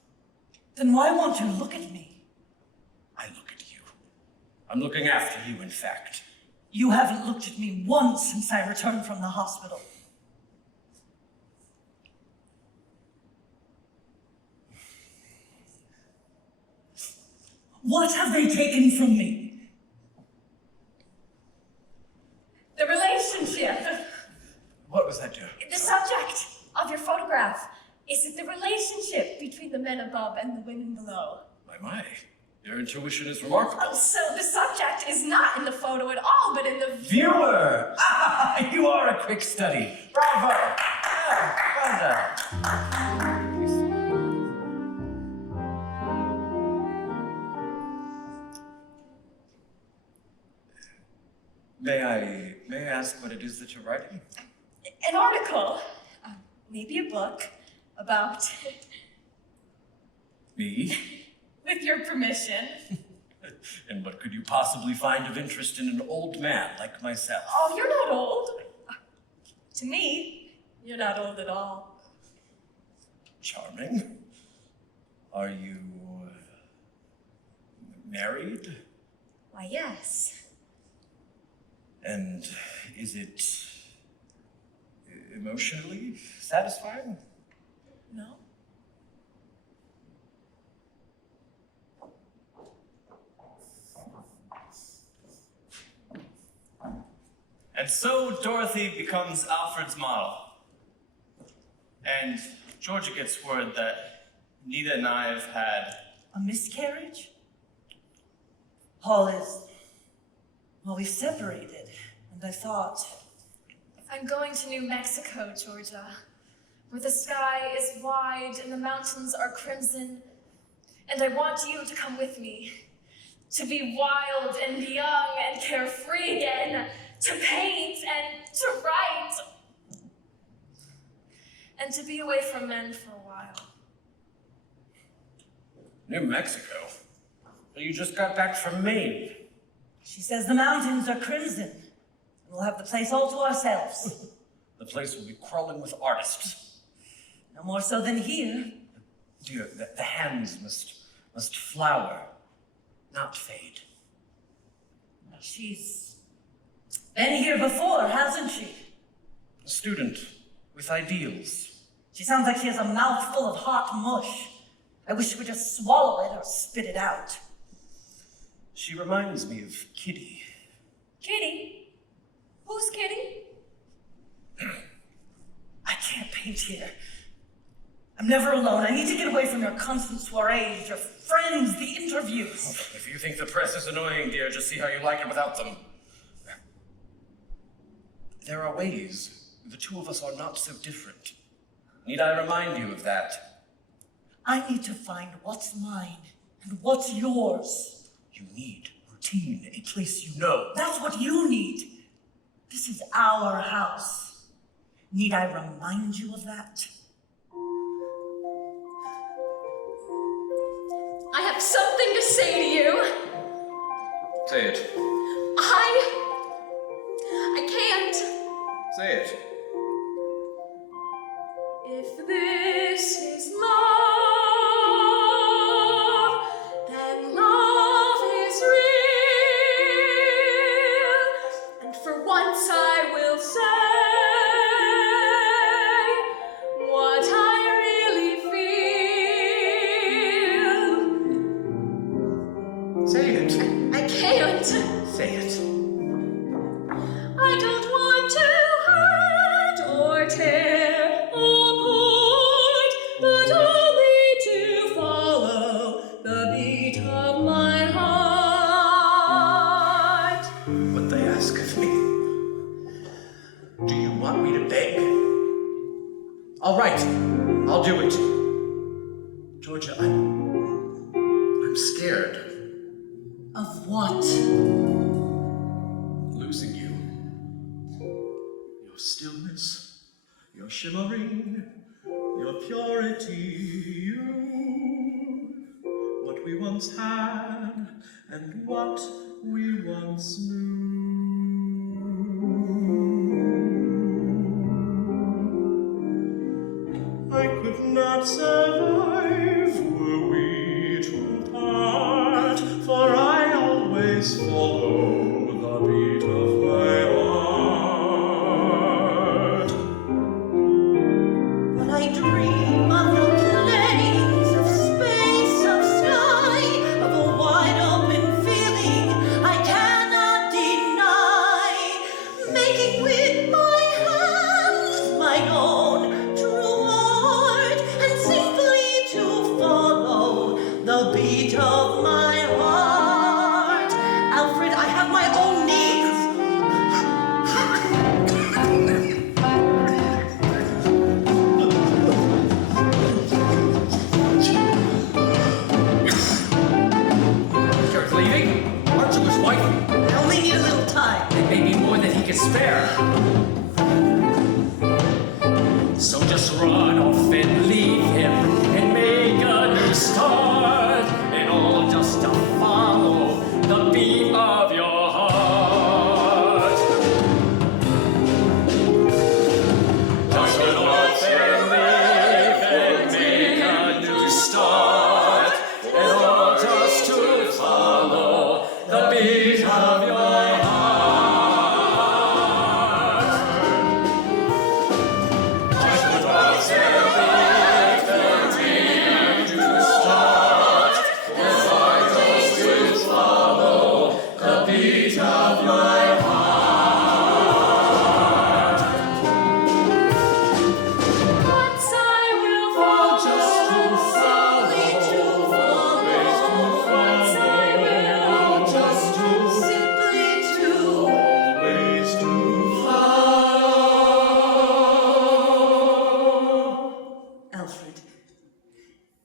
Then why won't you look at me? I look at you. I'm looking after you, in fact. You haven't looked at me once since I returned from the hospital. What have they taken from me? The relationship. What was that, dear? The subject of your photograph. Is it the relationship between the men above and the women below? My. Your intuition is remarkable. Oh, so the subject is not in the photo at all, but in the Viewer! Ah, you are a quick study. Bravo! Yeah, well done. May I ask what it is that you're writing? An article, maybe a book, about, Me? with your permission. And what could you possibly find of interest in an old man like myself? Oh, you're not old. To me, you're not old at all. Charming. Are you married? Why, yes. And is it emotionally satisfying? No? And so Dorothy becomes Alfred's model. And Georgia gets word that Nita and I have had A miscarriage? Paul is, well, we separated, and I thought, I'm going to New Mexico, Georgia, where the sky is wide and the mountains are crimson. And I want you to come with me, to be wild and young and carefree again, to paint and to write, and to be away from men for a while. New Mexico? You just got back from Maine. she says the mountains are crimson, and we'll have the place all to ourselves. The place will be crawling with artists. No more so than here. Dear, the hands must flower, not fade. She's been here before, hasn't she? A student with ideals. She sounds like she has a mouthful of hot mush. I wish she would just swallow it or spit it out. She reminds me of Kitty. Kitty? Who's Kitty? I can't paint here. I'm never alone. I need to get away from your constant soirees, your friends, the interviews. If you think the press is annoying, dear, just see how you like it without them. There are ways the two of us are not so different. Need I remind you of that? I need to find what's mine and what's yours. You need routine, a place you know. That's what you need. This is our house. Need I remind you of that? I have something to say to you. Say it. I can't. Say it. If this is love, then love is real. And for once I will say what I really feel. Say it. I can't. Say it. I don't want to hurt or tear apart, but only to follow the beat of my heart. What they ask of me. Do you want me to beg? All right, I'll do it. Georgia, I'm scared. Of what? Losing you. Your stillness, your shimmering, your purity, you. What we once had and what we once knew. I could not survive were we to part, for I always follow the beat of my heart. When I dream of the plains of space, of sky, of a wide open feeling I cannot deny, making with my hands my own true art, and simply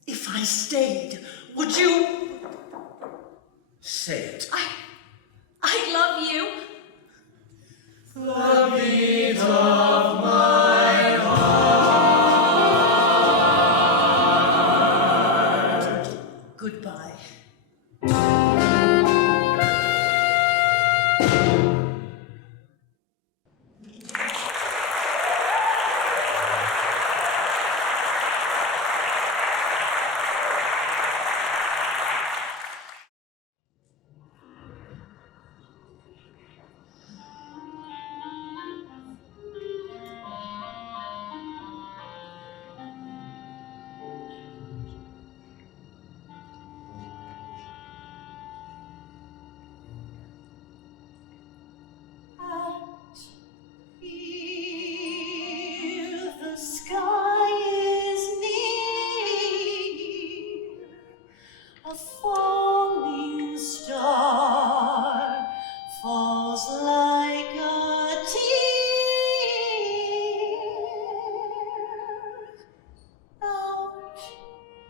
If I stayed, would you? Say it. I love you. The beat of my heart. Goodbye. Out here, the sky is near. A falling star falls like a tear. Out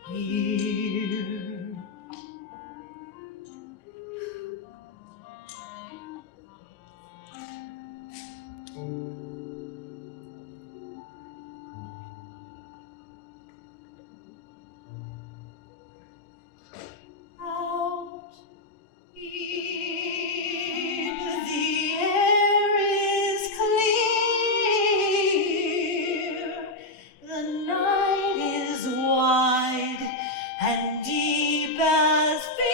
here. Out here, the air is clear, the night is wide and deep as beer.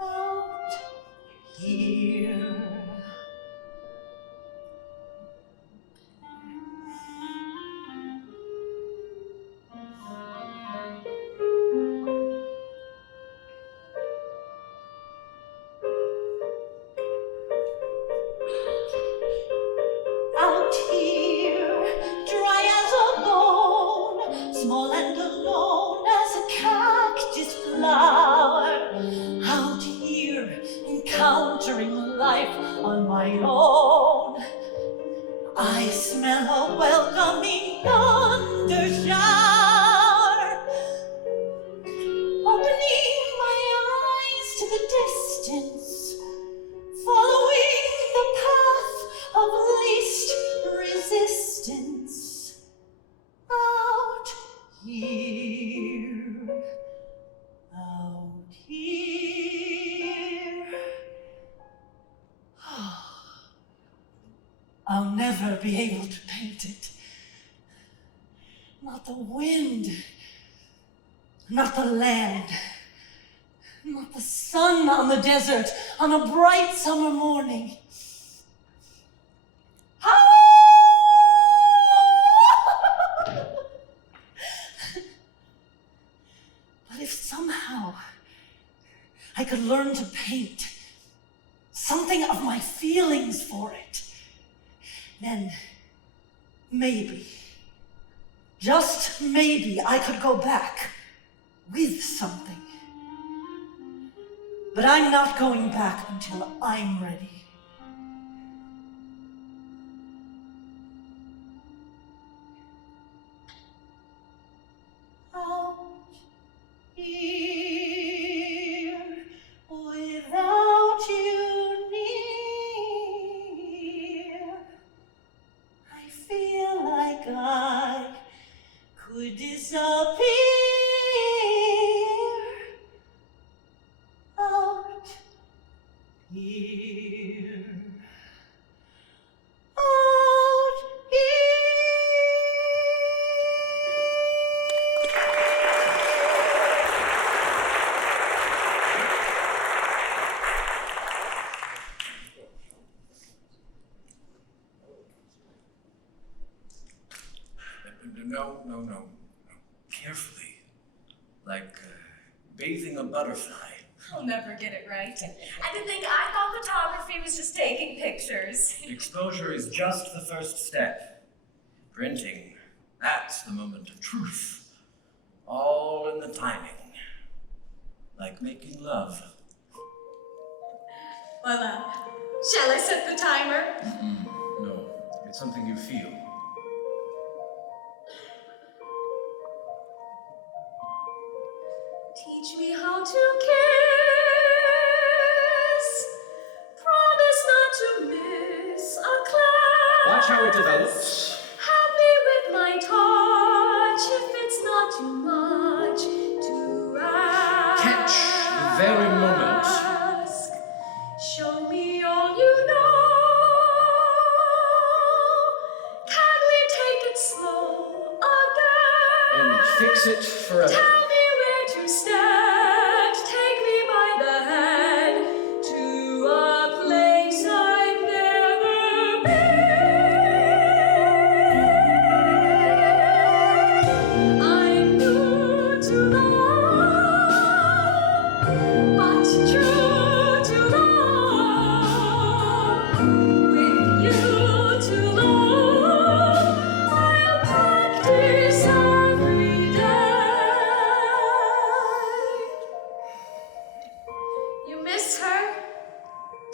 Out here. Out here, dry as a bone, small and alone as a cactus flower. Out here, encountering life on my own. I smell a welcoming thundershower. Opening my eyes to the distance, following the path of least resistance. Out here, out here. I'll never be able to paint it. Not the wind, not the land, not the sun on the desert on a bright summer morning. But if somehow I could learn to paint something of my feelings for it, then maybe, just maybe, I could go back with something. But I'm not going back until I'm ready. Out here, without you near, I feel like I could disappear. Out here, out No. Carefully. Like bathing a butterfly. I'll never get it right. And to think I thought photography was just taking pictures. Exposure is just the first step. Printing, that's the moment of truth. All in the timing. Like making love. Well, shall I set the timer? No, it's something you feel. Teach me how to kiss. Promise not to miss a class. Watch how it develops. Happy with my touch if it's not too much to ask. Catch the very moment. Show me all you know. Can we take it slow again? And fix it forever. Tell me where to stand. Take me by the hand to a place I've never been. I'm new to love, but true to love. With you to love, I'll practice every day. You miss her,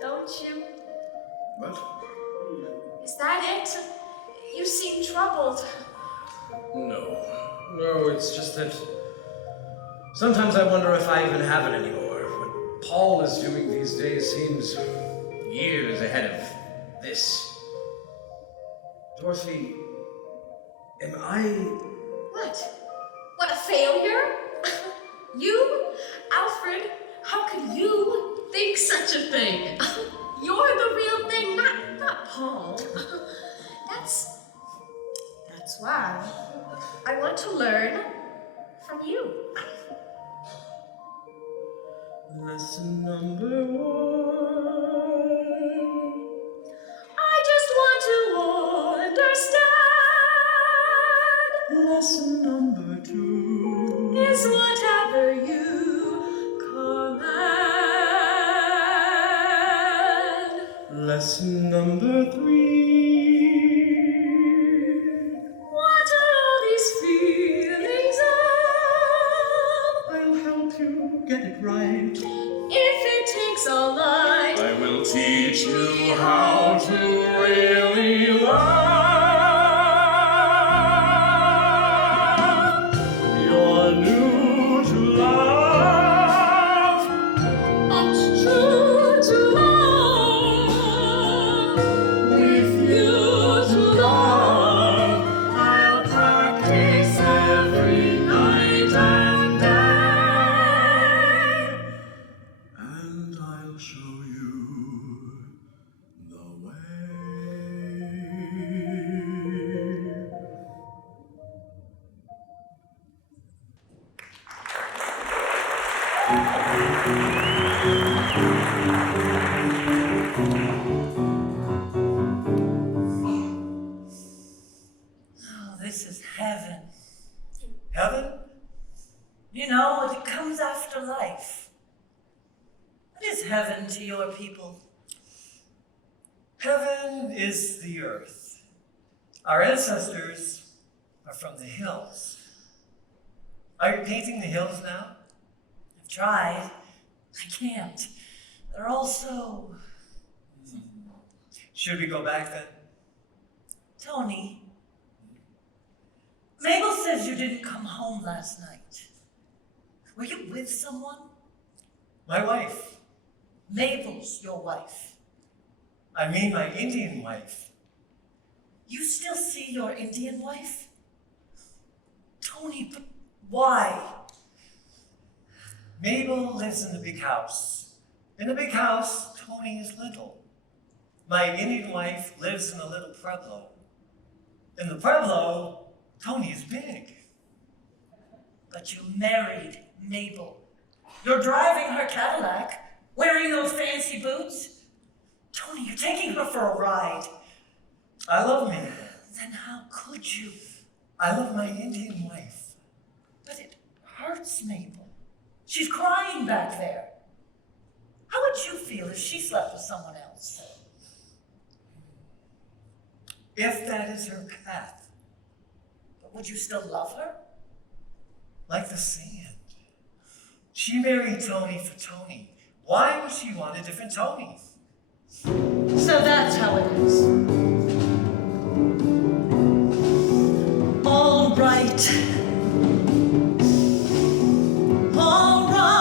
don't you? What? Is that it? You seem troubled. No. No, it's just that sometimes I wonder if I even have it anymore. What Paul is doing these days seems years ahead of this. Dorothy, am I... What? What, a failure? You? Alfred, how could you think such a thing? You're the real thing, not Paul. That's why I want to learn from you. Lesson number 1. I just want to understand. Lesson number 2. Is whatever you command. Lesson number 3. What are all these feelings of? I'll help you get it right. If it takes all night, I will teach you how to really love. You're new to love. it's true to love. With you to love, I'll practice every night and day. And I'll show you the way. Oh, this is heaven. Heaven? You know, it comes after life. What is heaven to your people? Heaven is the earth. Our ancestors are from the hills. Are you painting the hills now? I've tried. I can't. They're all so... Should we go back then? Tony, Mabel says you didn't come home last night. Were you with someone? My wife. Mabel's your wife. I mean my Indian wife. You still see your Indian wife? Tony, but why? Mabel lives in the big house. In the big house, Tony is little. My Indian wife lives in a little pueblo. In the pueblo, Tony is big. But you married Mabel. You're driving her Cadillac, wearing those fancy boots. Tony, you're taking her for a ride. I love Mabel. Then how could you? I love my Indian wife. But it hurts Mabel. She's crying back there. How would you feel if she slept with someone else? If that is her path, But would you still love her? like the sand. She married Tony for Tony. Why would she want a different Tony? So that's how it is. All right. All right.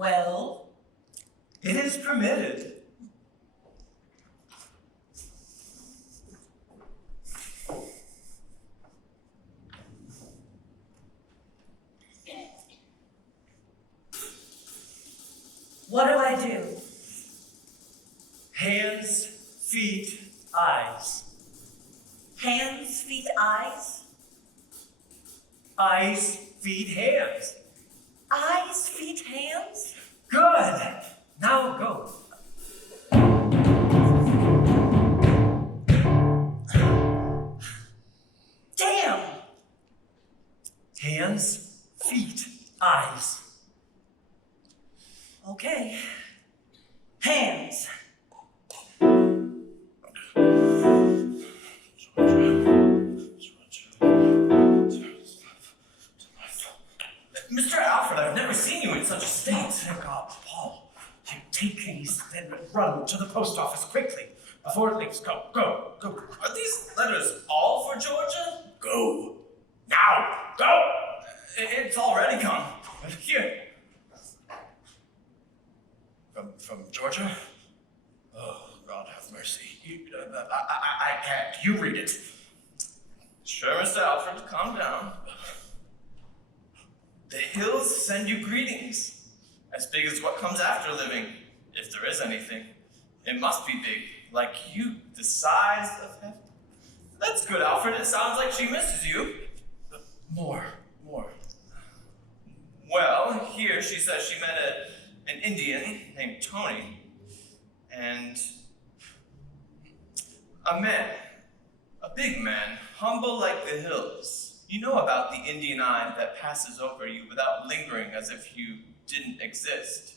Well, It is permitted. what do I do? Hands, feet, eyes. Hands, feet, eyes? Eyes, feet, hands. Eyes, feet, hands? Good. Now go. Damn! Hands, feet, eyes. Okay. Hands. Mr. Alfred, I've never seen you in such a state. Thank God, Paul. You take these, then run to the post office quickly before it leaves. Go, go, go. Are these letters all for Georgia? Go. Now, go. It's already come. Here. From Georgia? Oh, God have mercy. I can't. You read it. Sure, Mr. Alfred, calm down. The hills send you greetings. As big as what comes after living, if there is anything. It must be big, like you, the size of heaven. That's good, Alfred. It sounds like she misses you. More. Well, here she says she met an Indian named Tony, and a man, a big man, humble like the hills. You know about the Indian eye that passes over you without lingering as if you didn't exist.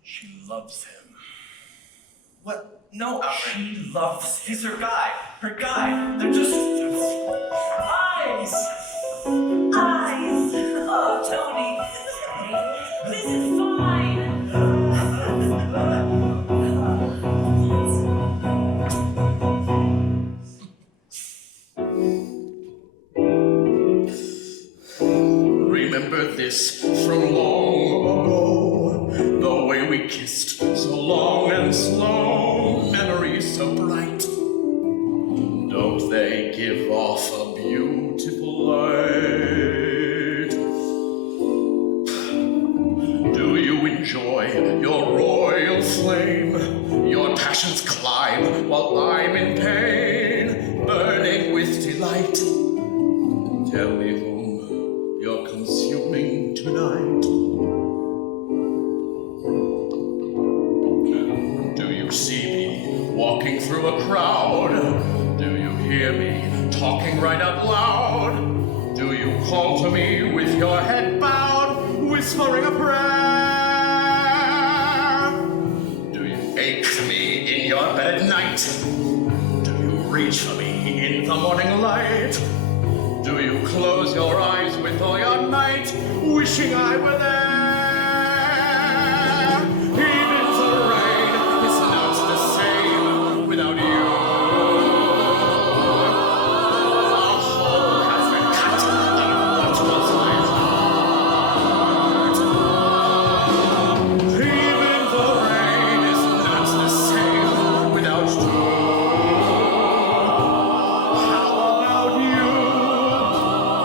She loves him. What? No, Alfred. She loves him. He's her guy. Her guy. They're just eyes. Eyes! Oh, Tony! This is fine! Remember this from long ago, the way we kissed so long and slow, memories so bright. Don't they give off a beautiful light? Do you enjoy your royal flame? Your passions climb while I'm in pain, burning with delight. Tell me whom you're consuming tonight. Do you see me walking through a crowd? Do you hear me talking right out loud? Do you call to me with your head bowed, whispering a prayer? Do you ache for me in your bed at night? Do you reach for me in the morning light? Do you close your eyes with all your might, wishing I were there? Even the rain is not the same without you. A hole has been cut in what was my heart. Even the rain is not the same without you. How about you?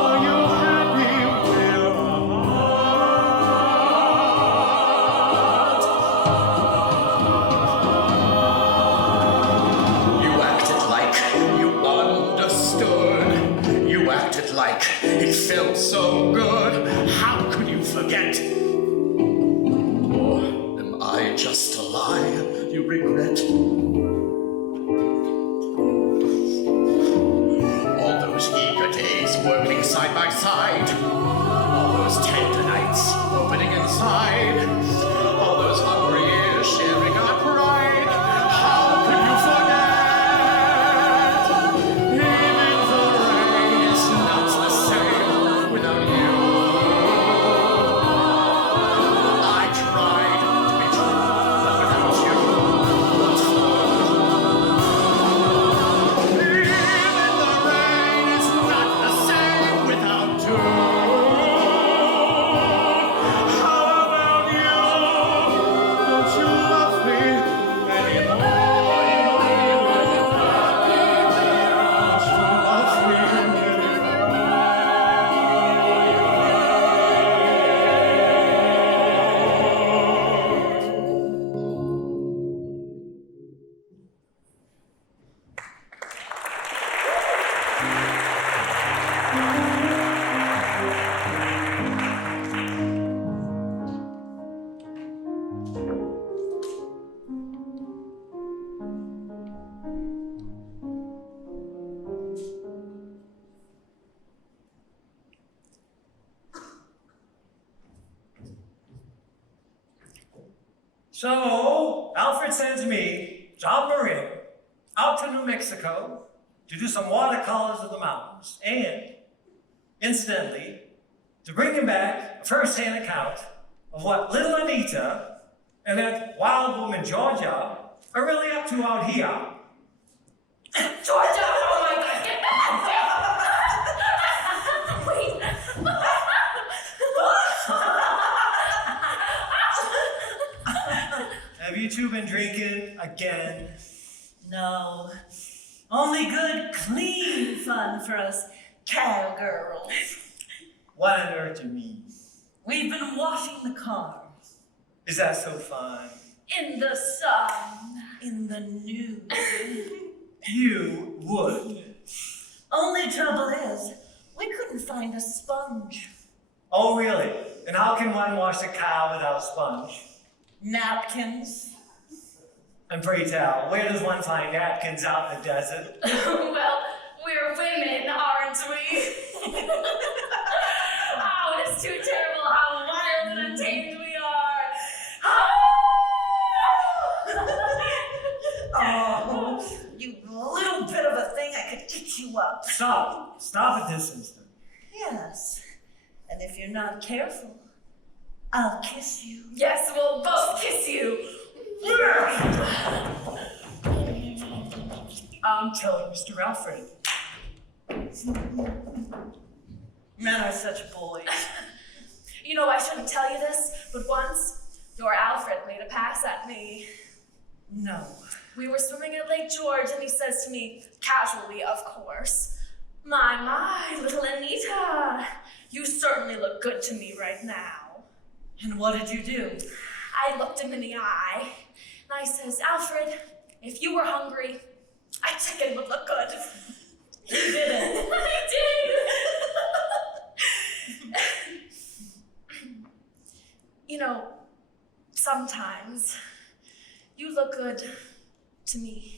Are you happy where am I? So, Alfred sends me, John Marin, out to New Mexico to do some watercolors of the mountains and, incidentally, to bring him back a first-hand account of what little Anita and that wild woman Georgia are really up to out here. Georgia! Oh my god, get back! Wait. Have you two been drinking again? No. Only good, clean fun for us cowgirls. What on earth do you mean? We've been washing the car Is that so fun? In the sun. in the nude. You would. Only trouble is, we couldn't find a sponge. Oh, really? And how can one wash a car without sponge? Napkins. And pray tell, where does one find napkins out in the desert? Well, we're women, aren't we? Oh, it's too terrible how wild and untamed we are. Oh, you little bit of a thing, I could eat you up. Stop. Stop at this instant. Yes, and if you're not careful, I'll kiss you. Yes, we'll both kiss you. I'm telling Mr. Alfred. Men are such boys. You know, I shouldn't tell you this, but once, your Alfred made a pass at me. No. We were swimming at Lake George, and he says to me, casually, of course, my, little Anita, you certainly look good to me right now. And what did you do? I looked him in the eye, and I says, Alfred, if you were hungry, a chicken would look good. He did it. I did! You know, sometimes you look good to me.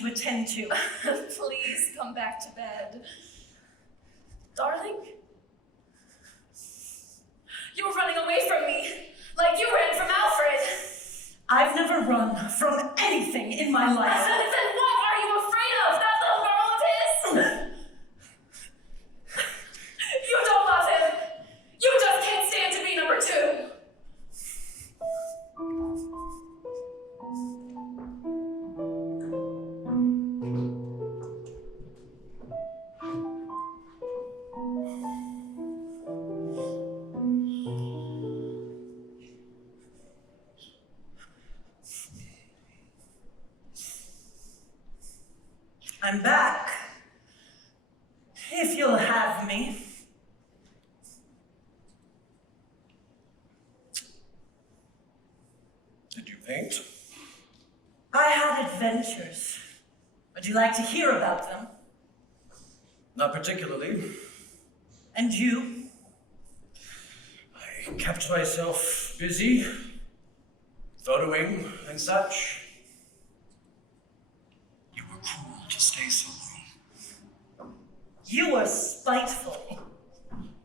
to attend to. Please come back to bed. Darling? You were running away from me, like you ran from Alfred. I've never run from anything in my life. Then what are you afraid of? That little girl of his? You don't love him. You just can't stand to be number two. I'm back. If you'll have me. Did you paint? I had adventures. Would you like to hear about them? Not particularly. And you? I kept myself busy, photoing and such. You were cruel to stay so long. You were spiteful,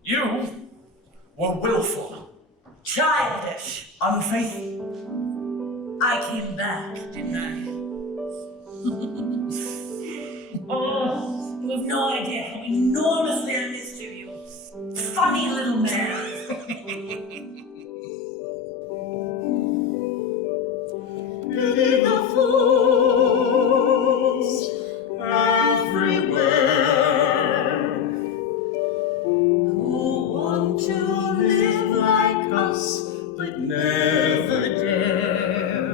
You were willful. childish. Unfaithful. I came back, didn't I? Oh, you have no idea how enormously I missed you, you funny little man. Pity the fools everywhere who want to live like us but never dare,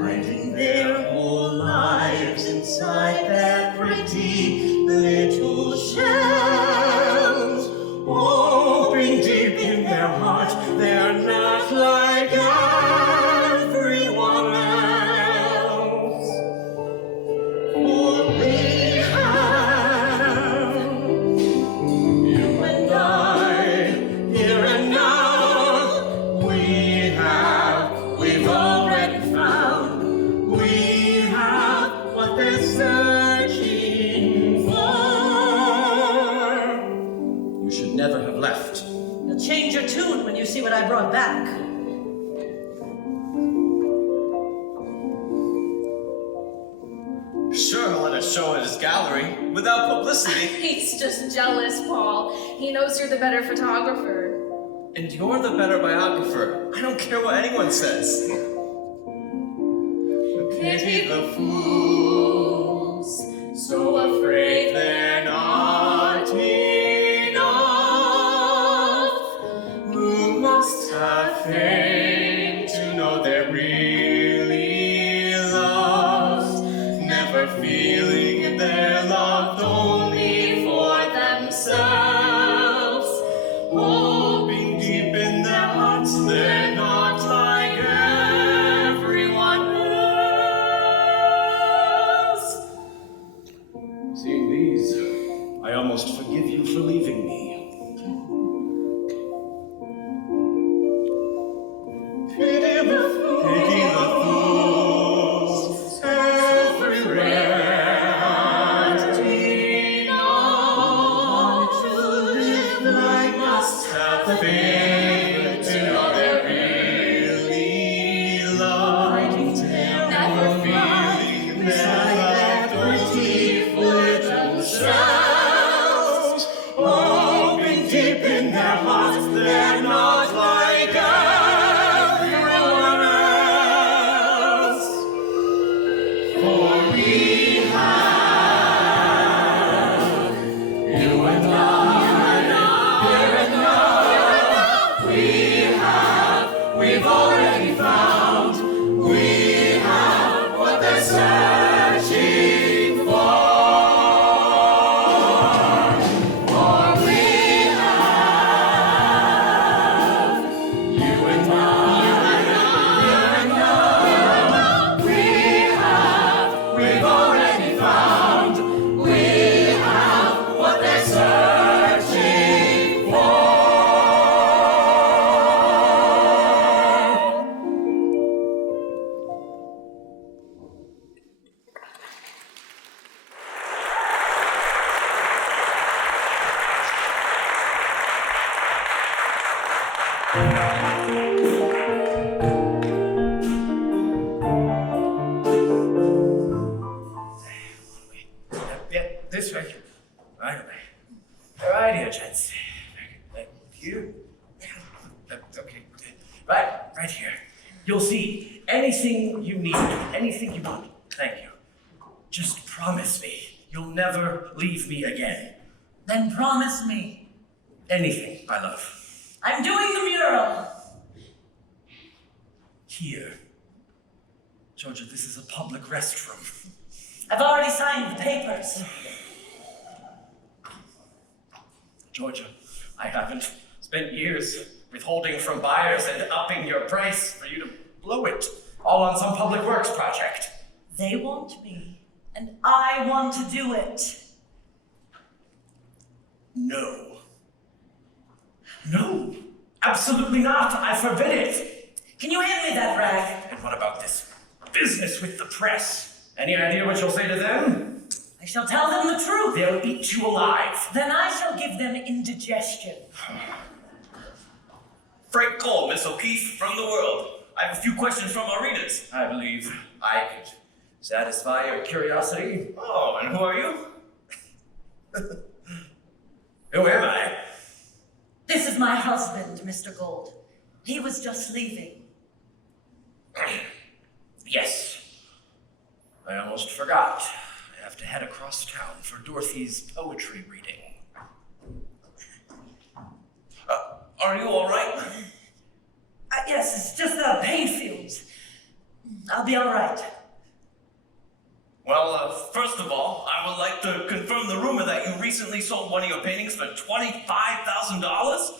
hiding their whole lives inside their pretty little shells, hoping deep in their heart they're not like everyone else. For we have, you and I, here and now. We've already found. We have what they're searching for. You should never have left. You'll change your tune when you see what I brought back. Sure, he'll let us show at his gallery without publicity. He's just jealous, Paul. He knows you're the better photographer. And you're the better biographer. I don't care what anyone says. Pity the fools, so afraid they're not enough, who must have fame to know they're really loved, never feeling they're loved only for themselves, hoping deep in their hearts they're not like everyone else. Seeing these, I almost forgive you for leaving me. Pity the fools everywhere. Want to live like must have the faith to know they're really loved, never feeling they're left pretty for themselves, hoping deep in their hearts they're not like everyone else. For we have, you and I, here and now. We've already found. We have what they're searching for. For we have, you and I, here and now. We've already found. We have what they're searching for. Yeah, this way. Right away. Right here, gents. Right here. Okay. Right here. You'll see anything you need, anything you want. Thank you. Just promise me you'll never leave me again. Then promise me. Anything, my love. I'm doing the mural. Here. Georgia, this is a public restroom. I've already signed the papers. Georgia, I haven't spent years withholding from buyers and upping your price for you to blow it, all on some public works project. They want me, and I want to do it. No. No, absolutely not. I forbid it. Can you hand me that rag? And what about this business with the press? Any idea what you'll say to them? I shall tell them the truth. They'll eat you alive. Then I shall give them indigestion. Frank Cole, Miss O'Keefe, from the world. I have a few questions from our readers. I believe I could satisfy your curiosity. Oh, and who are you? Who am I? This is my husband, Mr. Gold. He was just leaving. Yes. I almost forgot. I have to head across town for Dorothy's poetry reading. Are you all right? Yes, it's just the paint fumes. I'll be all right. Well, first of all, I would like to confirm the rumor that you recently sold one of your paintings for $25,000.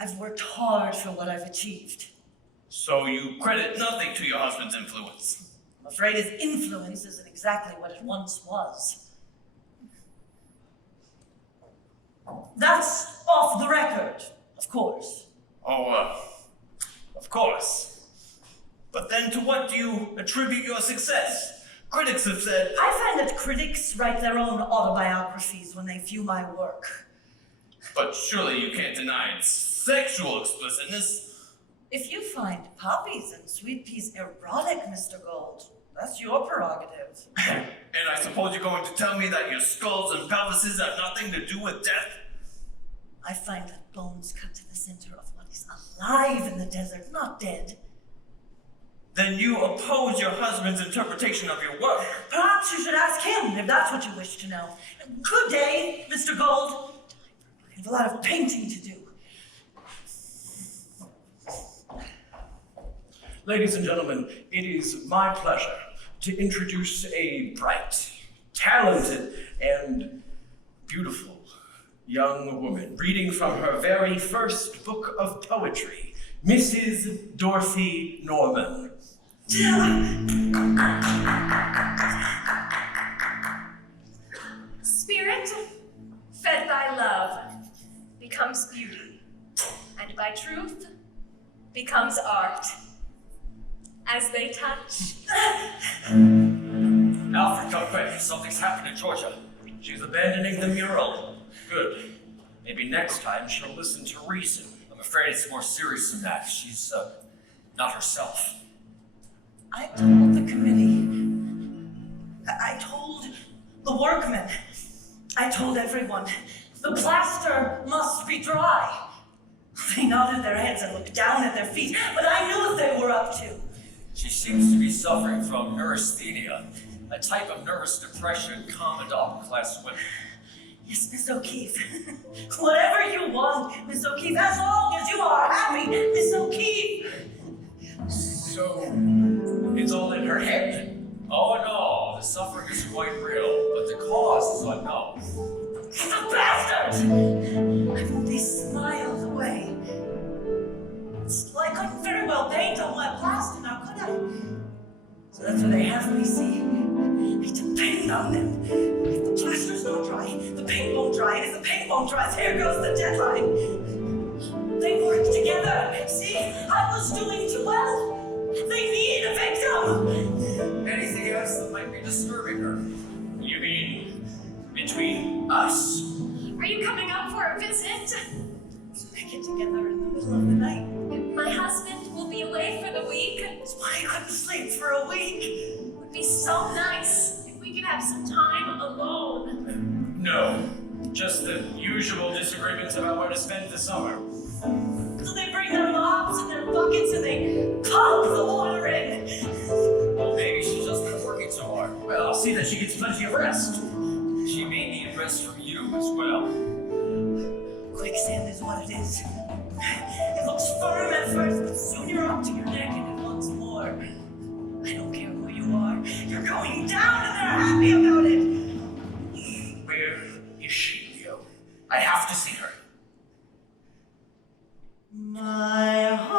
I've worked hard for what I've achieved. So you credit nothing to your husband's influence. I'm afraid his influence isn't exactly what it once was. That's off the record, of course. Oh, of course. But then to what do you attribute your success? Critics have said... I find that critics write their own autobiographies when they view my work. But surely you can't deny its sexual explicitness. If you find poppies and sweet peas erotic, Mr. Gold, that's your prerogative. And I suppose you're going to tell me that your skulls and pelvises have nothing to do with death? I find that bones cut to the center of what is alive in the desert, not dead. Then you oppose your husband's interpretation of your work. Perhaps you should ask him if that's what you wish to know. Good day, Mr. Gold. I have a lot of painting to do. Ladies and gentlemen, it is my pleasure to introduce a bright, talented, and beautiful young woman reading from her very first book of poetry, Mrs. Dorothy Norman. Spirit, fed by love, becomes beauty, and by truth, becomes art. As they touch. Alfred, come quick. Something's happened to Georgia. She's abandoning the mural. Good. Maybe next time she'll listen to reason. I'm afraid it's more serious than that. She's, not herself. I told the committee. I told the workmen. I told everyone. The plaster must be dry. They nodded their heads and looked down at their feet, but I knew what they were up to. She seems to be suffering from neurasthenia, a type of nervous depression common to upper-class women. Yes, Miss O'Keefe. Whatever you want, Miss O'Keefe, as long as you are happy, Miss O'Keefe. So, it's all in her head? Oh no, the suffering is quite real, but the cause is unknown. The bastards! I'm only smiles away. I couldn't very well paint on my plaster now, could I? So that's what they have me see. I depend on them. If the plaster's not dry, the paint won't dry, and if the paint won't dry, there goes the deadline. They work together. See, I was doing too well. They need a victim. Anything else that might be disturbing her? You mean between us? Are you coming up for a visit? So they get together in the middle of the night. My husband will be away for the week. That's why I couldn't sleep for a week. It would be so nice if we could have some time alone. No. Just the usual disagreements about where to spend the summer. So they bring their mops and their buckets and they pump the water in. Well, maybe she's just been working so hard. Well, I'll see that she gets plenty of rest. She may need rest from you as well. Quicksand is what it is. It looks firm at first, but soon you're up to your neck and it wants more. I don't care who you are. You're going down and they're happy about it. Where is she, Leo? I have to see her. My heart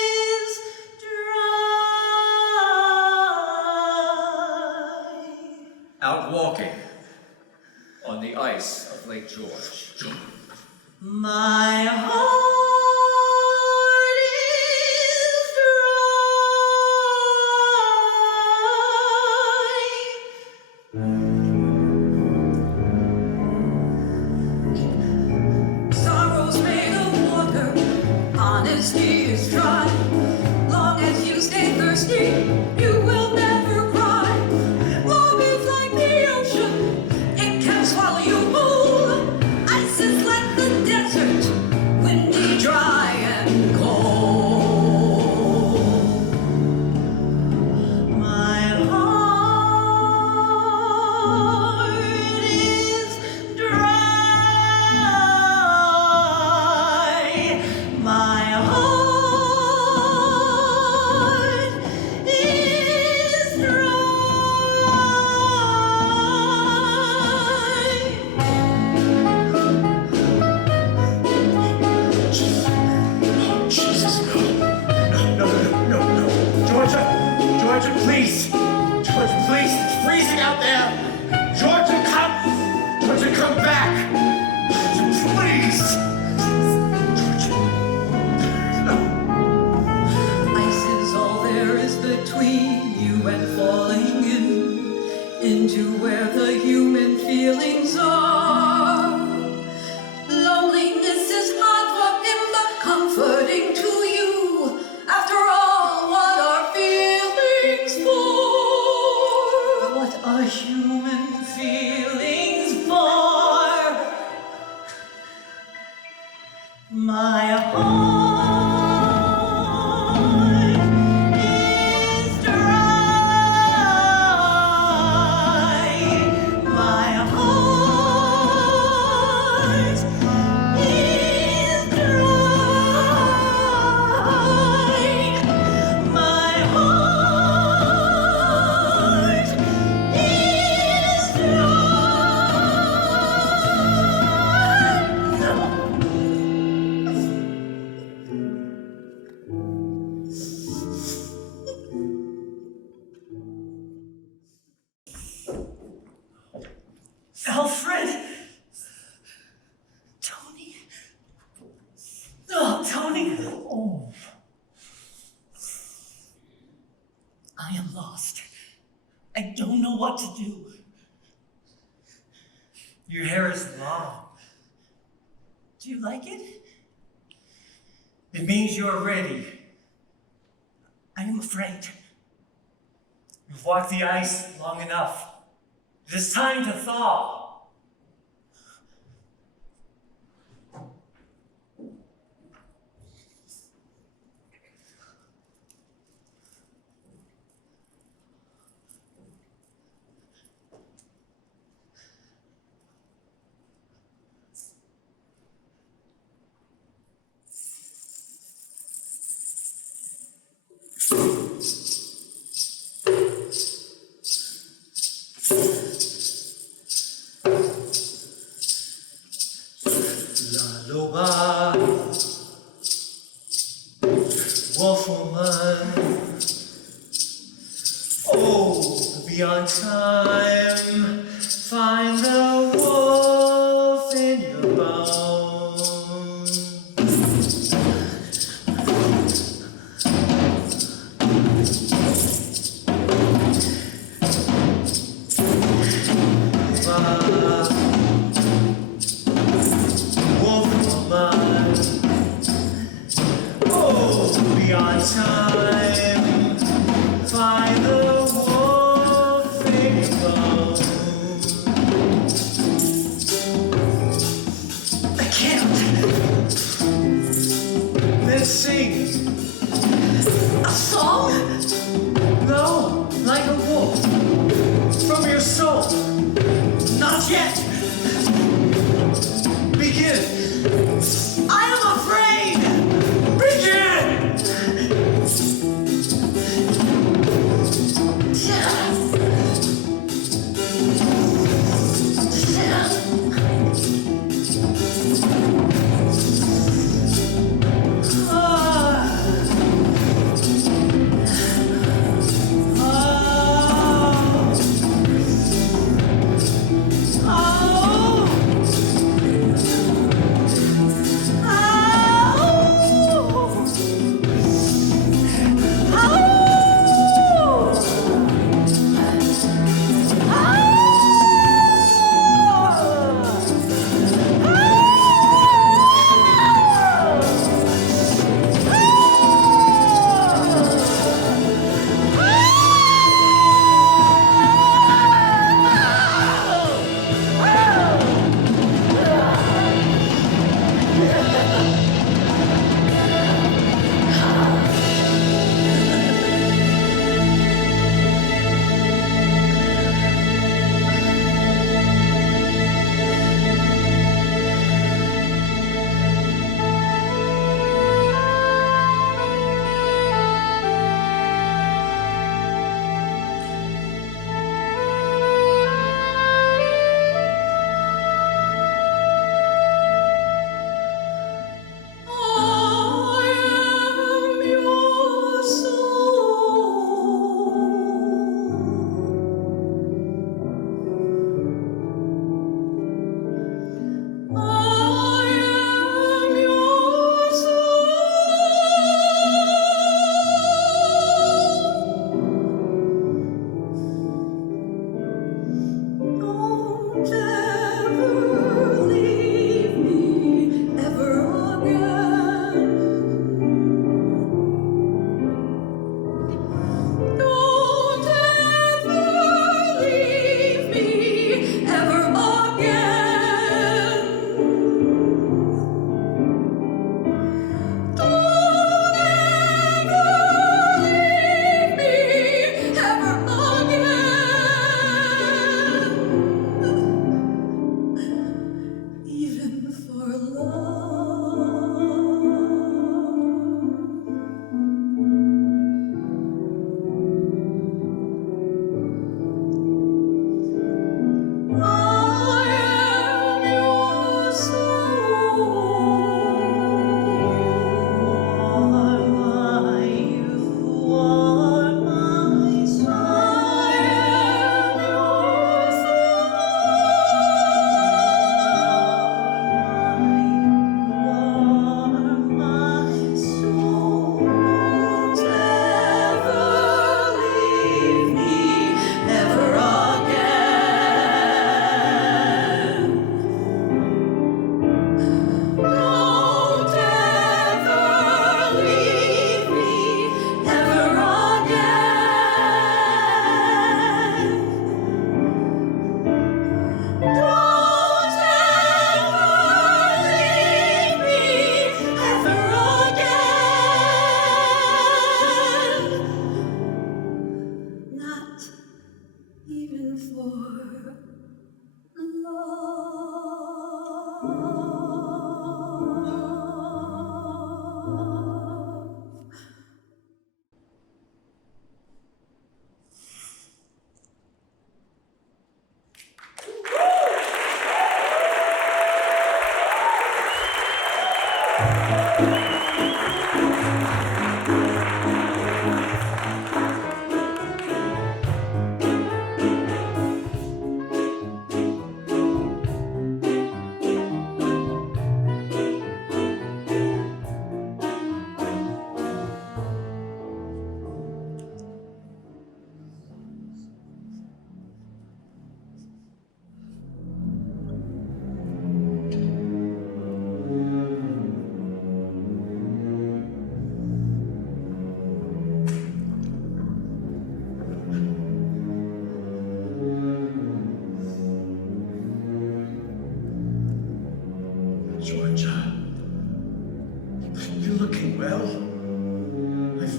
is dry. Out walking on the ice of Lake George. My heart is dry. Sorrow's made of water, honesty is dry. Long as you stay thirsty, you will never cry. Love is like the ocean, it can swallow you whole. Ice is like the desert, windy, dry, and cold. My heart is dry. My heart is Jesus, no. No. Georgia! Georgia, please! Georgia, please! It's freezing out there! Georgia, come! Georgia, come back! Georgia, please! Georgia. No. Ice is all there is between you and falling into where the human feelings are. Loneliness is hard for him, but comforting to you. After all, what are feelings for? What are human feelings for? My heart is dry. My heart is dry. My heart is Alfred! Tony! Oh, Tony! Oh. I am lost. I don't know what to do. Your hair is long. Do you like it? It means you're ready. I am afraid. You've walked the ice long enough. It is time to thaw. Lullaby, wolf woman. Oh, beyond time, find the wolf in your bones. Wolf woman. Oh, beyond time, find the wolf in your bones. I can't. Then sing. A song? No, like a wolf. From your soul. Not yet. Begin. I am afraid. Begin! Yeah.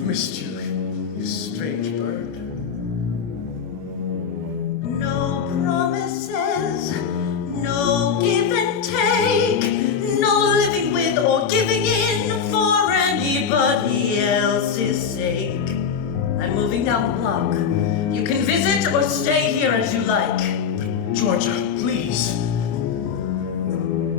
missed you, you strange bird. No promises, no give and take, no living with or giving in for anybody else's sake. I'm moving down the block. You can visit or stay here as you like. Georgia, please.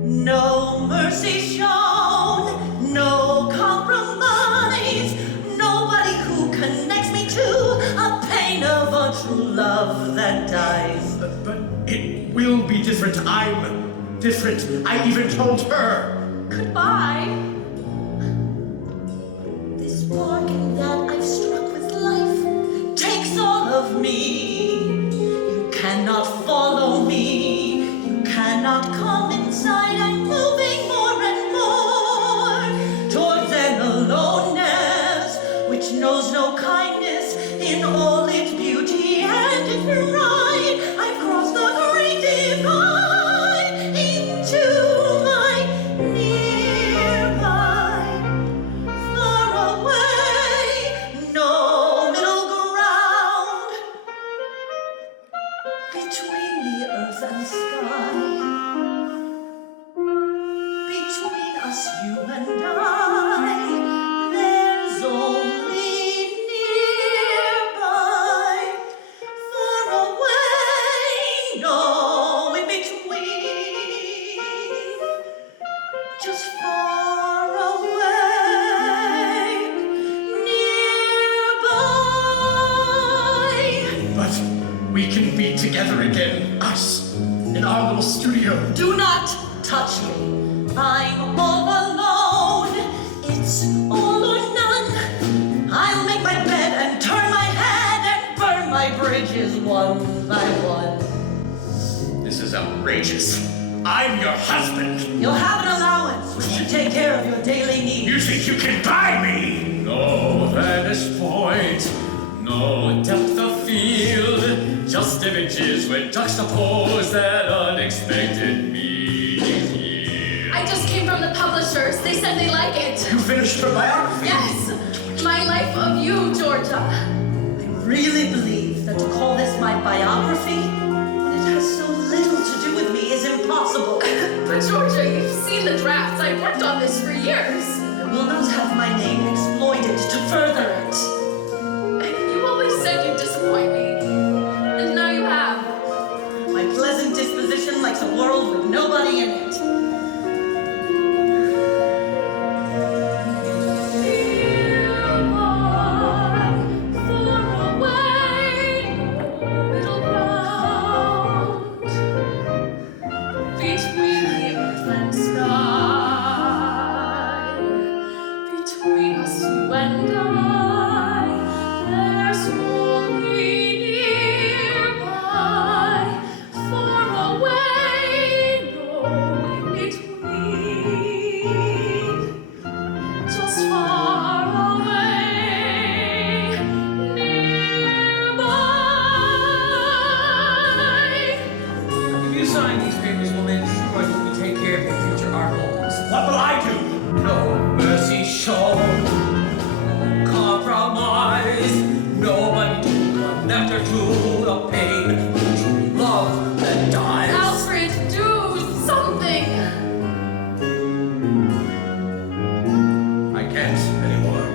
No mercy shown, no compromise, nobody who connects me to a pain of a true love that dies. But it will be different. I'm different. I even told her. Goodbye. This bargain that I've struck with life takes all of me. You cannot follow me. You cannot come inside. I'm moving more and more towards an aloneness which knows no kindness in all its beauty and its pride. I've crossed the great divide into my nearby, far away, no middle ground between the earth and sky. Between us, you and I, there's only nearby, far away, no in between, just far away, nearby. But we can be together again, us, in our little studio. Do not touch me. I'm all alone. It's all or none. I'll make my bed and turn my head and burn my bridges one by one. This is outrageous. I'm your husband. You'll have an allowance which should take care of your daily needs. You think you can buy me? No vantage point, no depth of field, just images when juxtaposed that unexpected meaning here. I just came from the publishers. They said they like it. You finished your biography? Yes. My life of you, Georgia. I really believe that to call this my biography, when it has so little to do with me, is impossible. But Georgia, you've seen the drafts. I've worked on this for years. I will not have my name exploited to further it. You always said you'd disappoint me. And now you have. My pleasant disposition likes a world with nobody in it. What will I do? No mercy shown, no compromise, nobody to connect her to the pain, true love that dies. Alfred, do something. I can't anymore.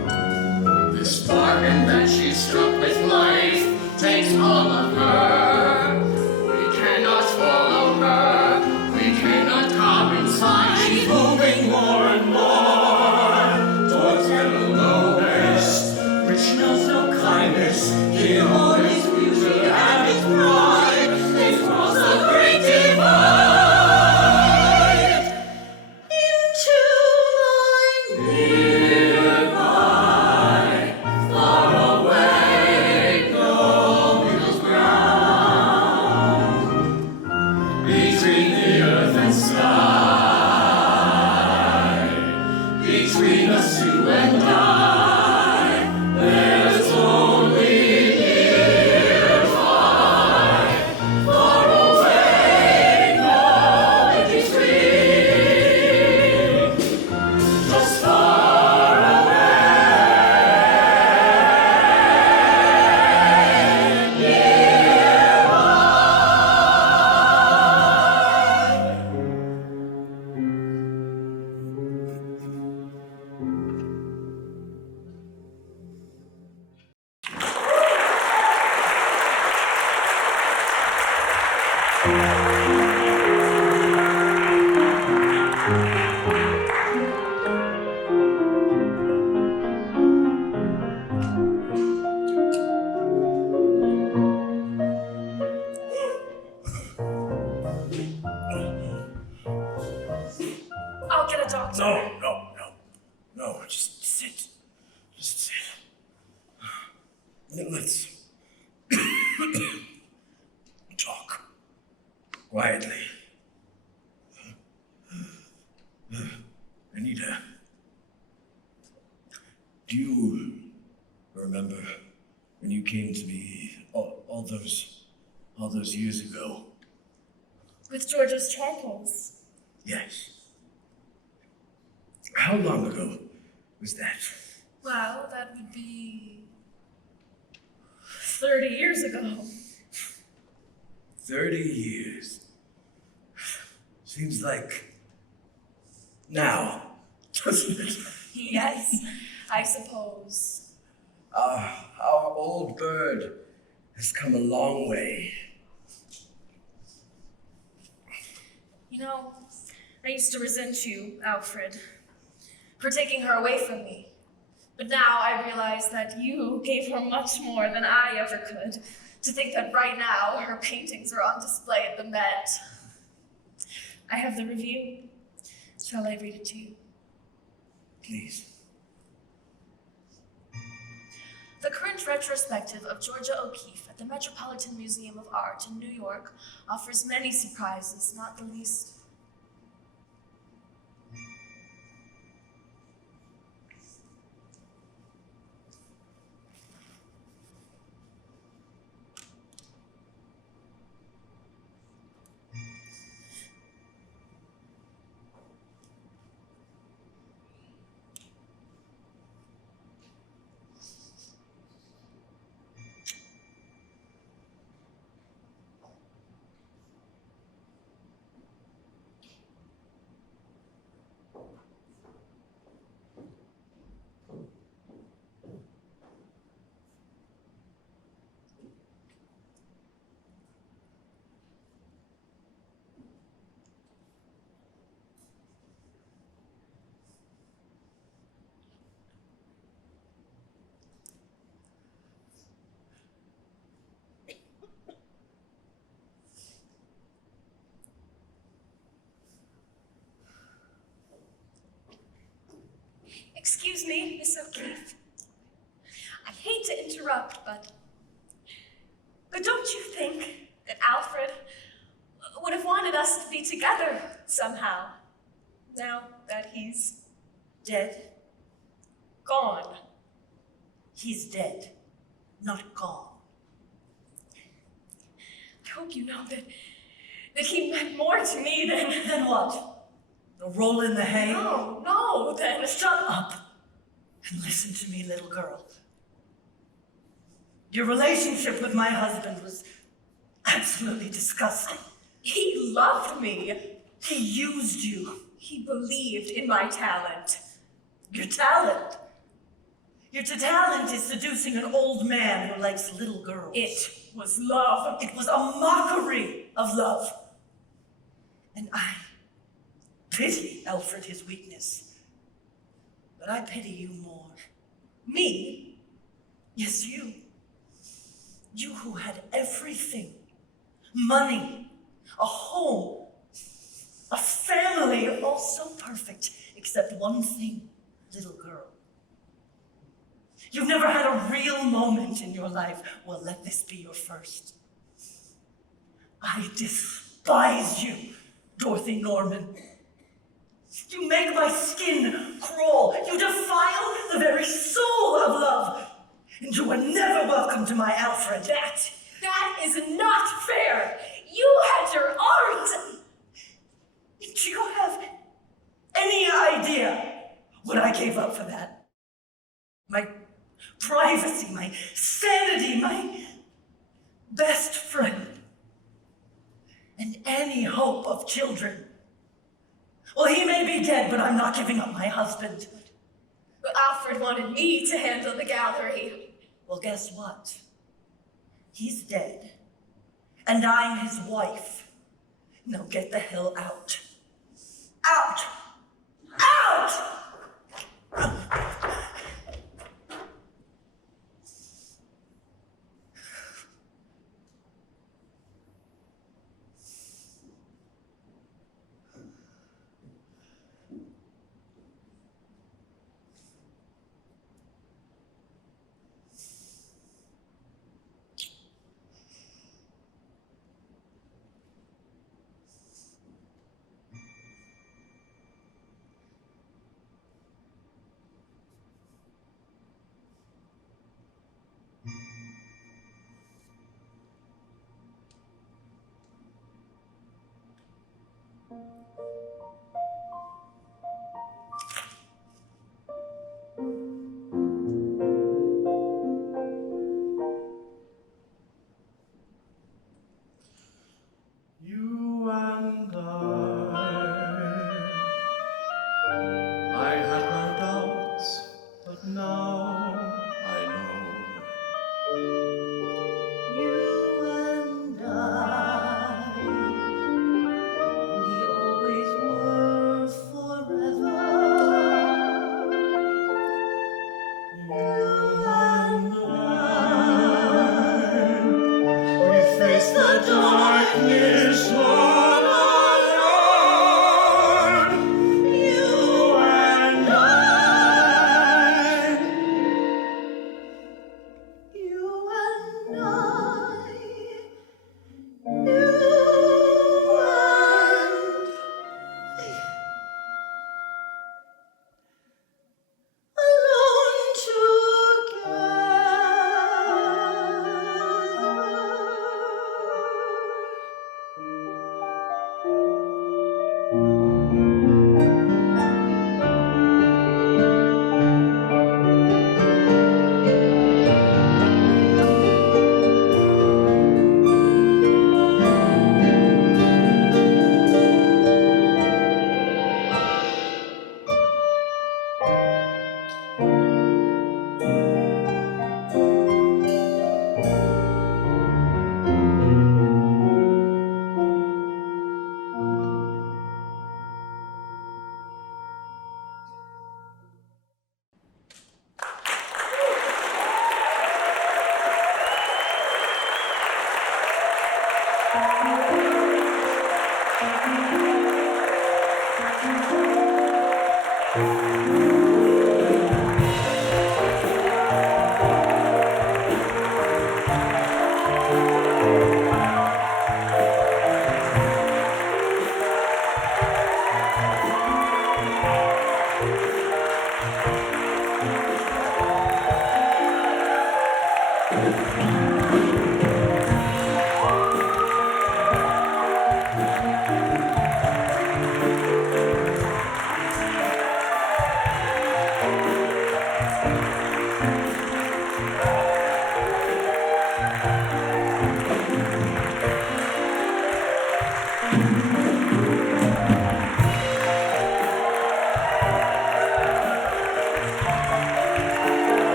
This bargain that she struck with life takes all of her. We cannot follow her. We cannot come inside. She's moving more and more towards an aloneness, which knows no kindness in all its beauty and its pride. It's crossed the great divide into my nearby, far away, no middle ground between the earth and sky. Between us, you and I, there's only nearby, Let's talk quietly. Anita, do you remember when you came to me all those years ago? With George's charcoals. Yes. How long ago was that? Well, that would be 30 years ago. 30 years. Seems like now, doesn't it? Yes, I suppose. Our old bird has come a long way. You know, I used to resent you, Alfred, for taking her away from me. But now I realize that you gave her much more than I ever could. To think that right now her paintings are on display at the Met. I have the review. Shall I read it to you? Please. The current retrospective of Georgia O'Keeffe at the Metropolitan Museum of Art in New York offers many surprises, not the least. Excuse me, Miss O'Keeffe. I hate to interrupt, but don't you think that Alfred would have wanted us to be together somehow, now that he's Dead? gone? He's dead, not gone. I hope you know that he meant more to me than... Then what? A roll in the hay? No, then... Shut up and listen to me, little girl. Your relationship with my husband was absolutely disgusting. He loved me. He used you. He believed in my talent. Your talent? Your talent is seducing an old man who likes little girls. It was love. It was a mockery of love. And I pity Alfred his weakness. But I pity you more. Me? Yes, you. You who had everything. Money, a home, a family, all so perfect, except one thing, little girl. You've never had a real moment in your life. Well, let this be your first. I despise you, Dorothy Norman. You make my skin crawl. You defile the very soul of love. And you are never welcome to my Alfred. That is not fair. You had your art. Do you have any idea what I gave up for that? My privacy, my sanity, my best friend, and any hope of children. Well, he may be dead, but I'm not giving up my husband. But Alfred wanted me to handle the gallery. Well, guess what? He's dead, and I'm his wife. Now get the hell out. Out!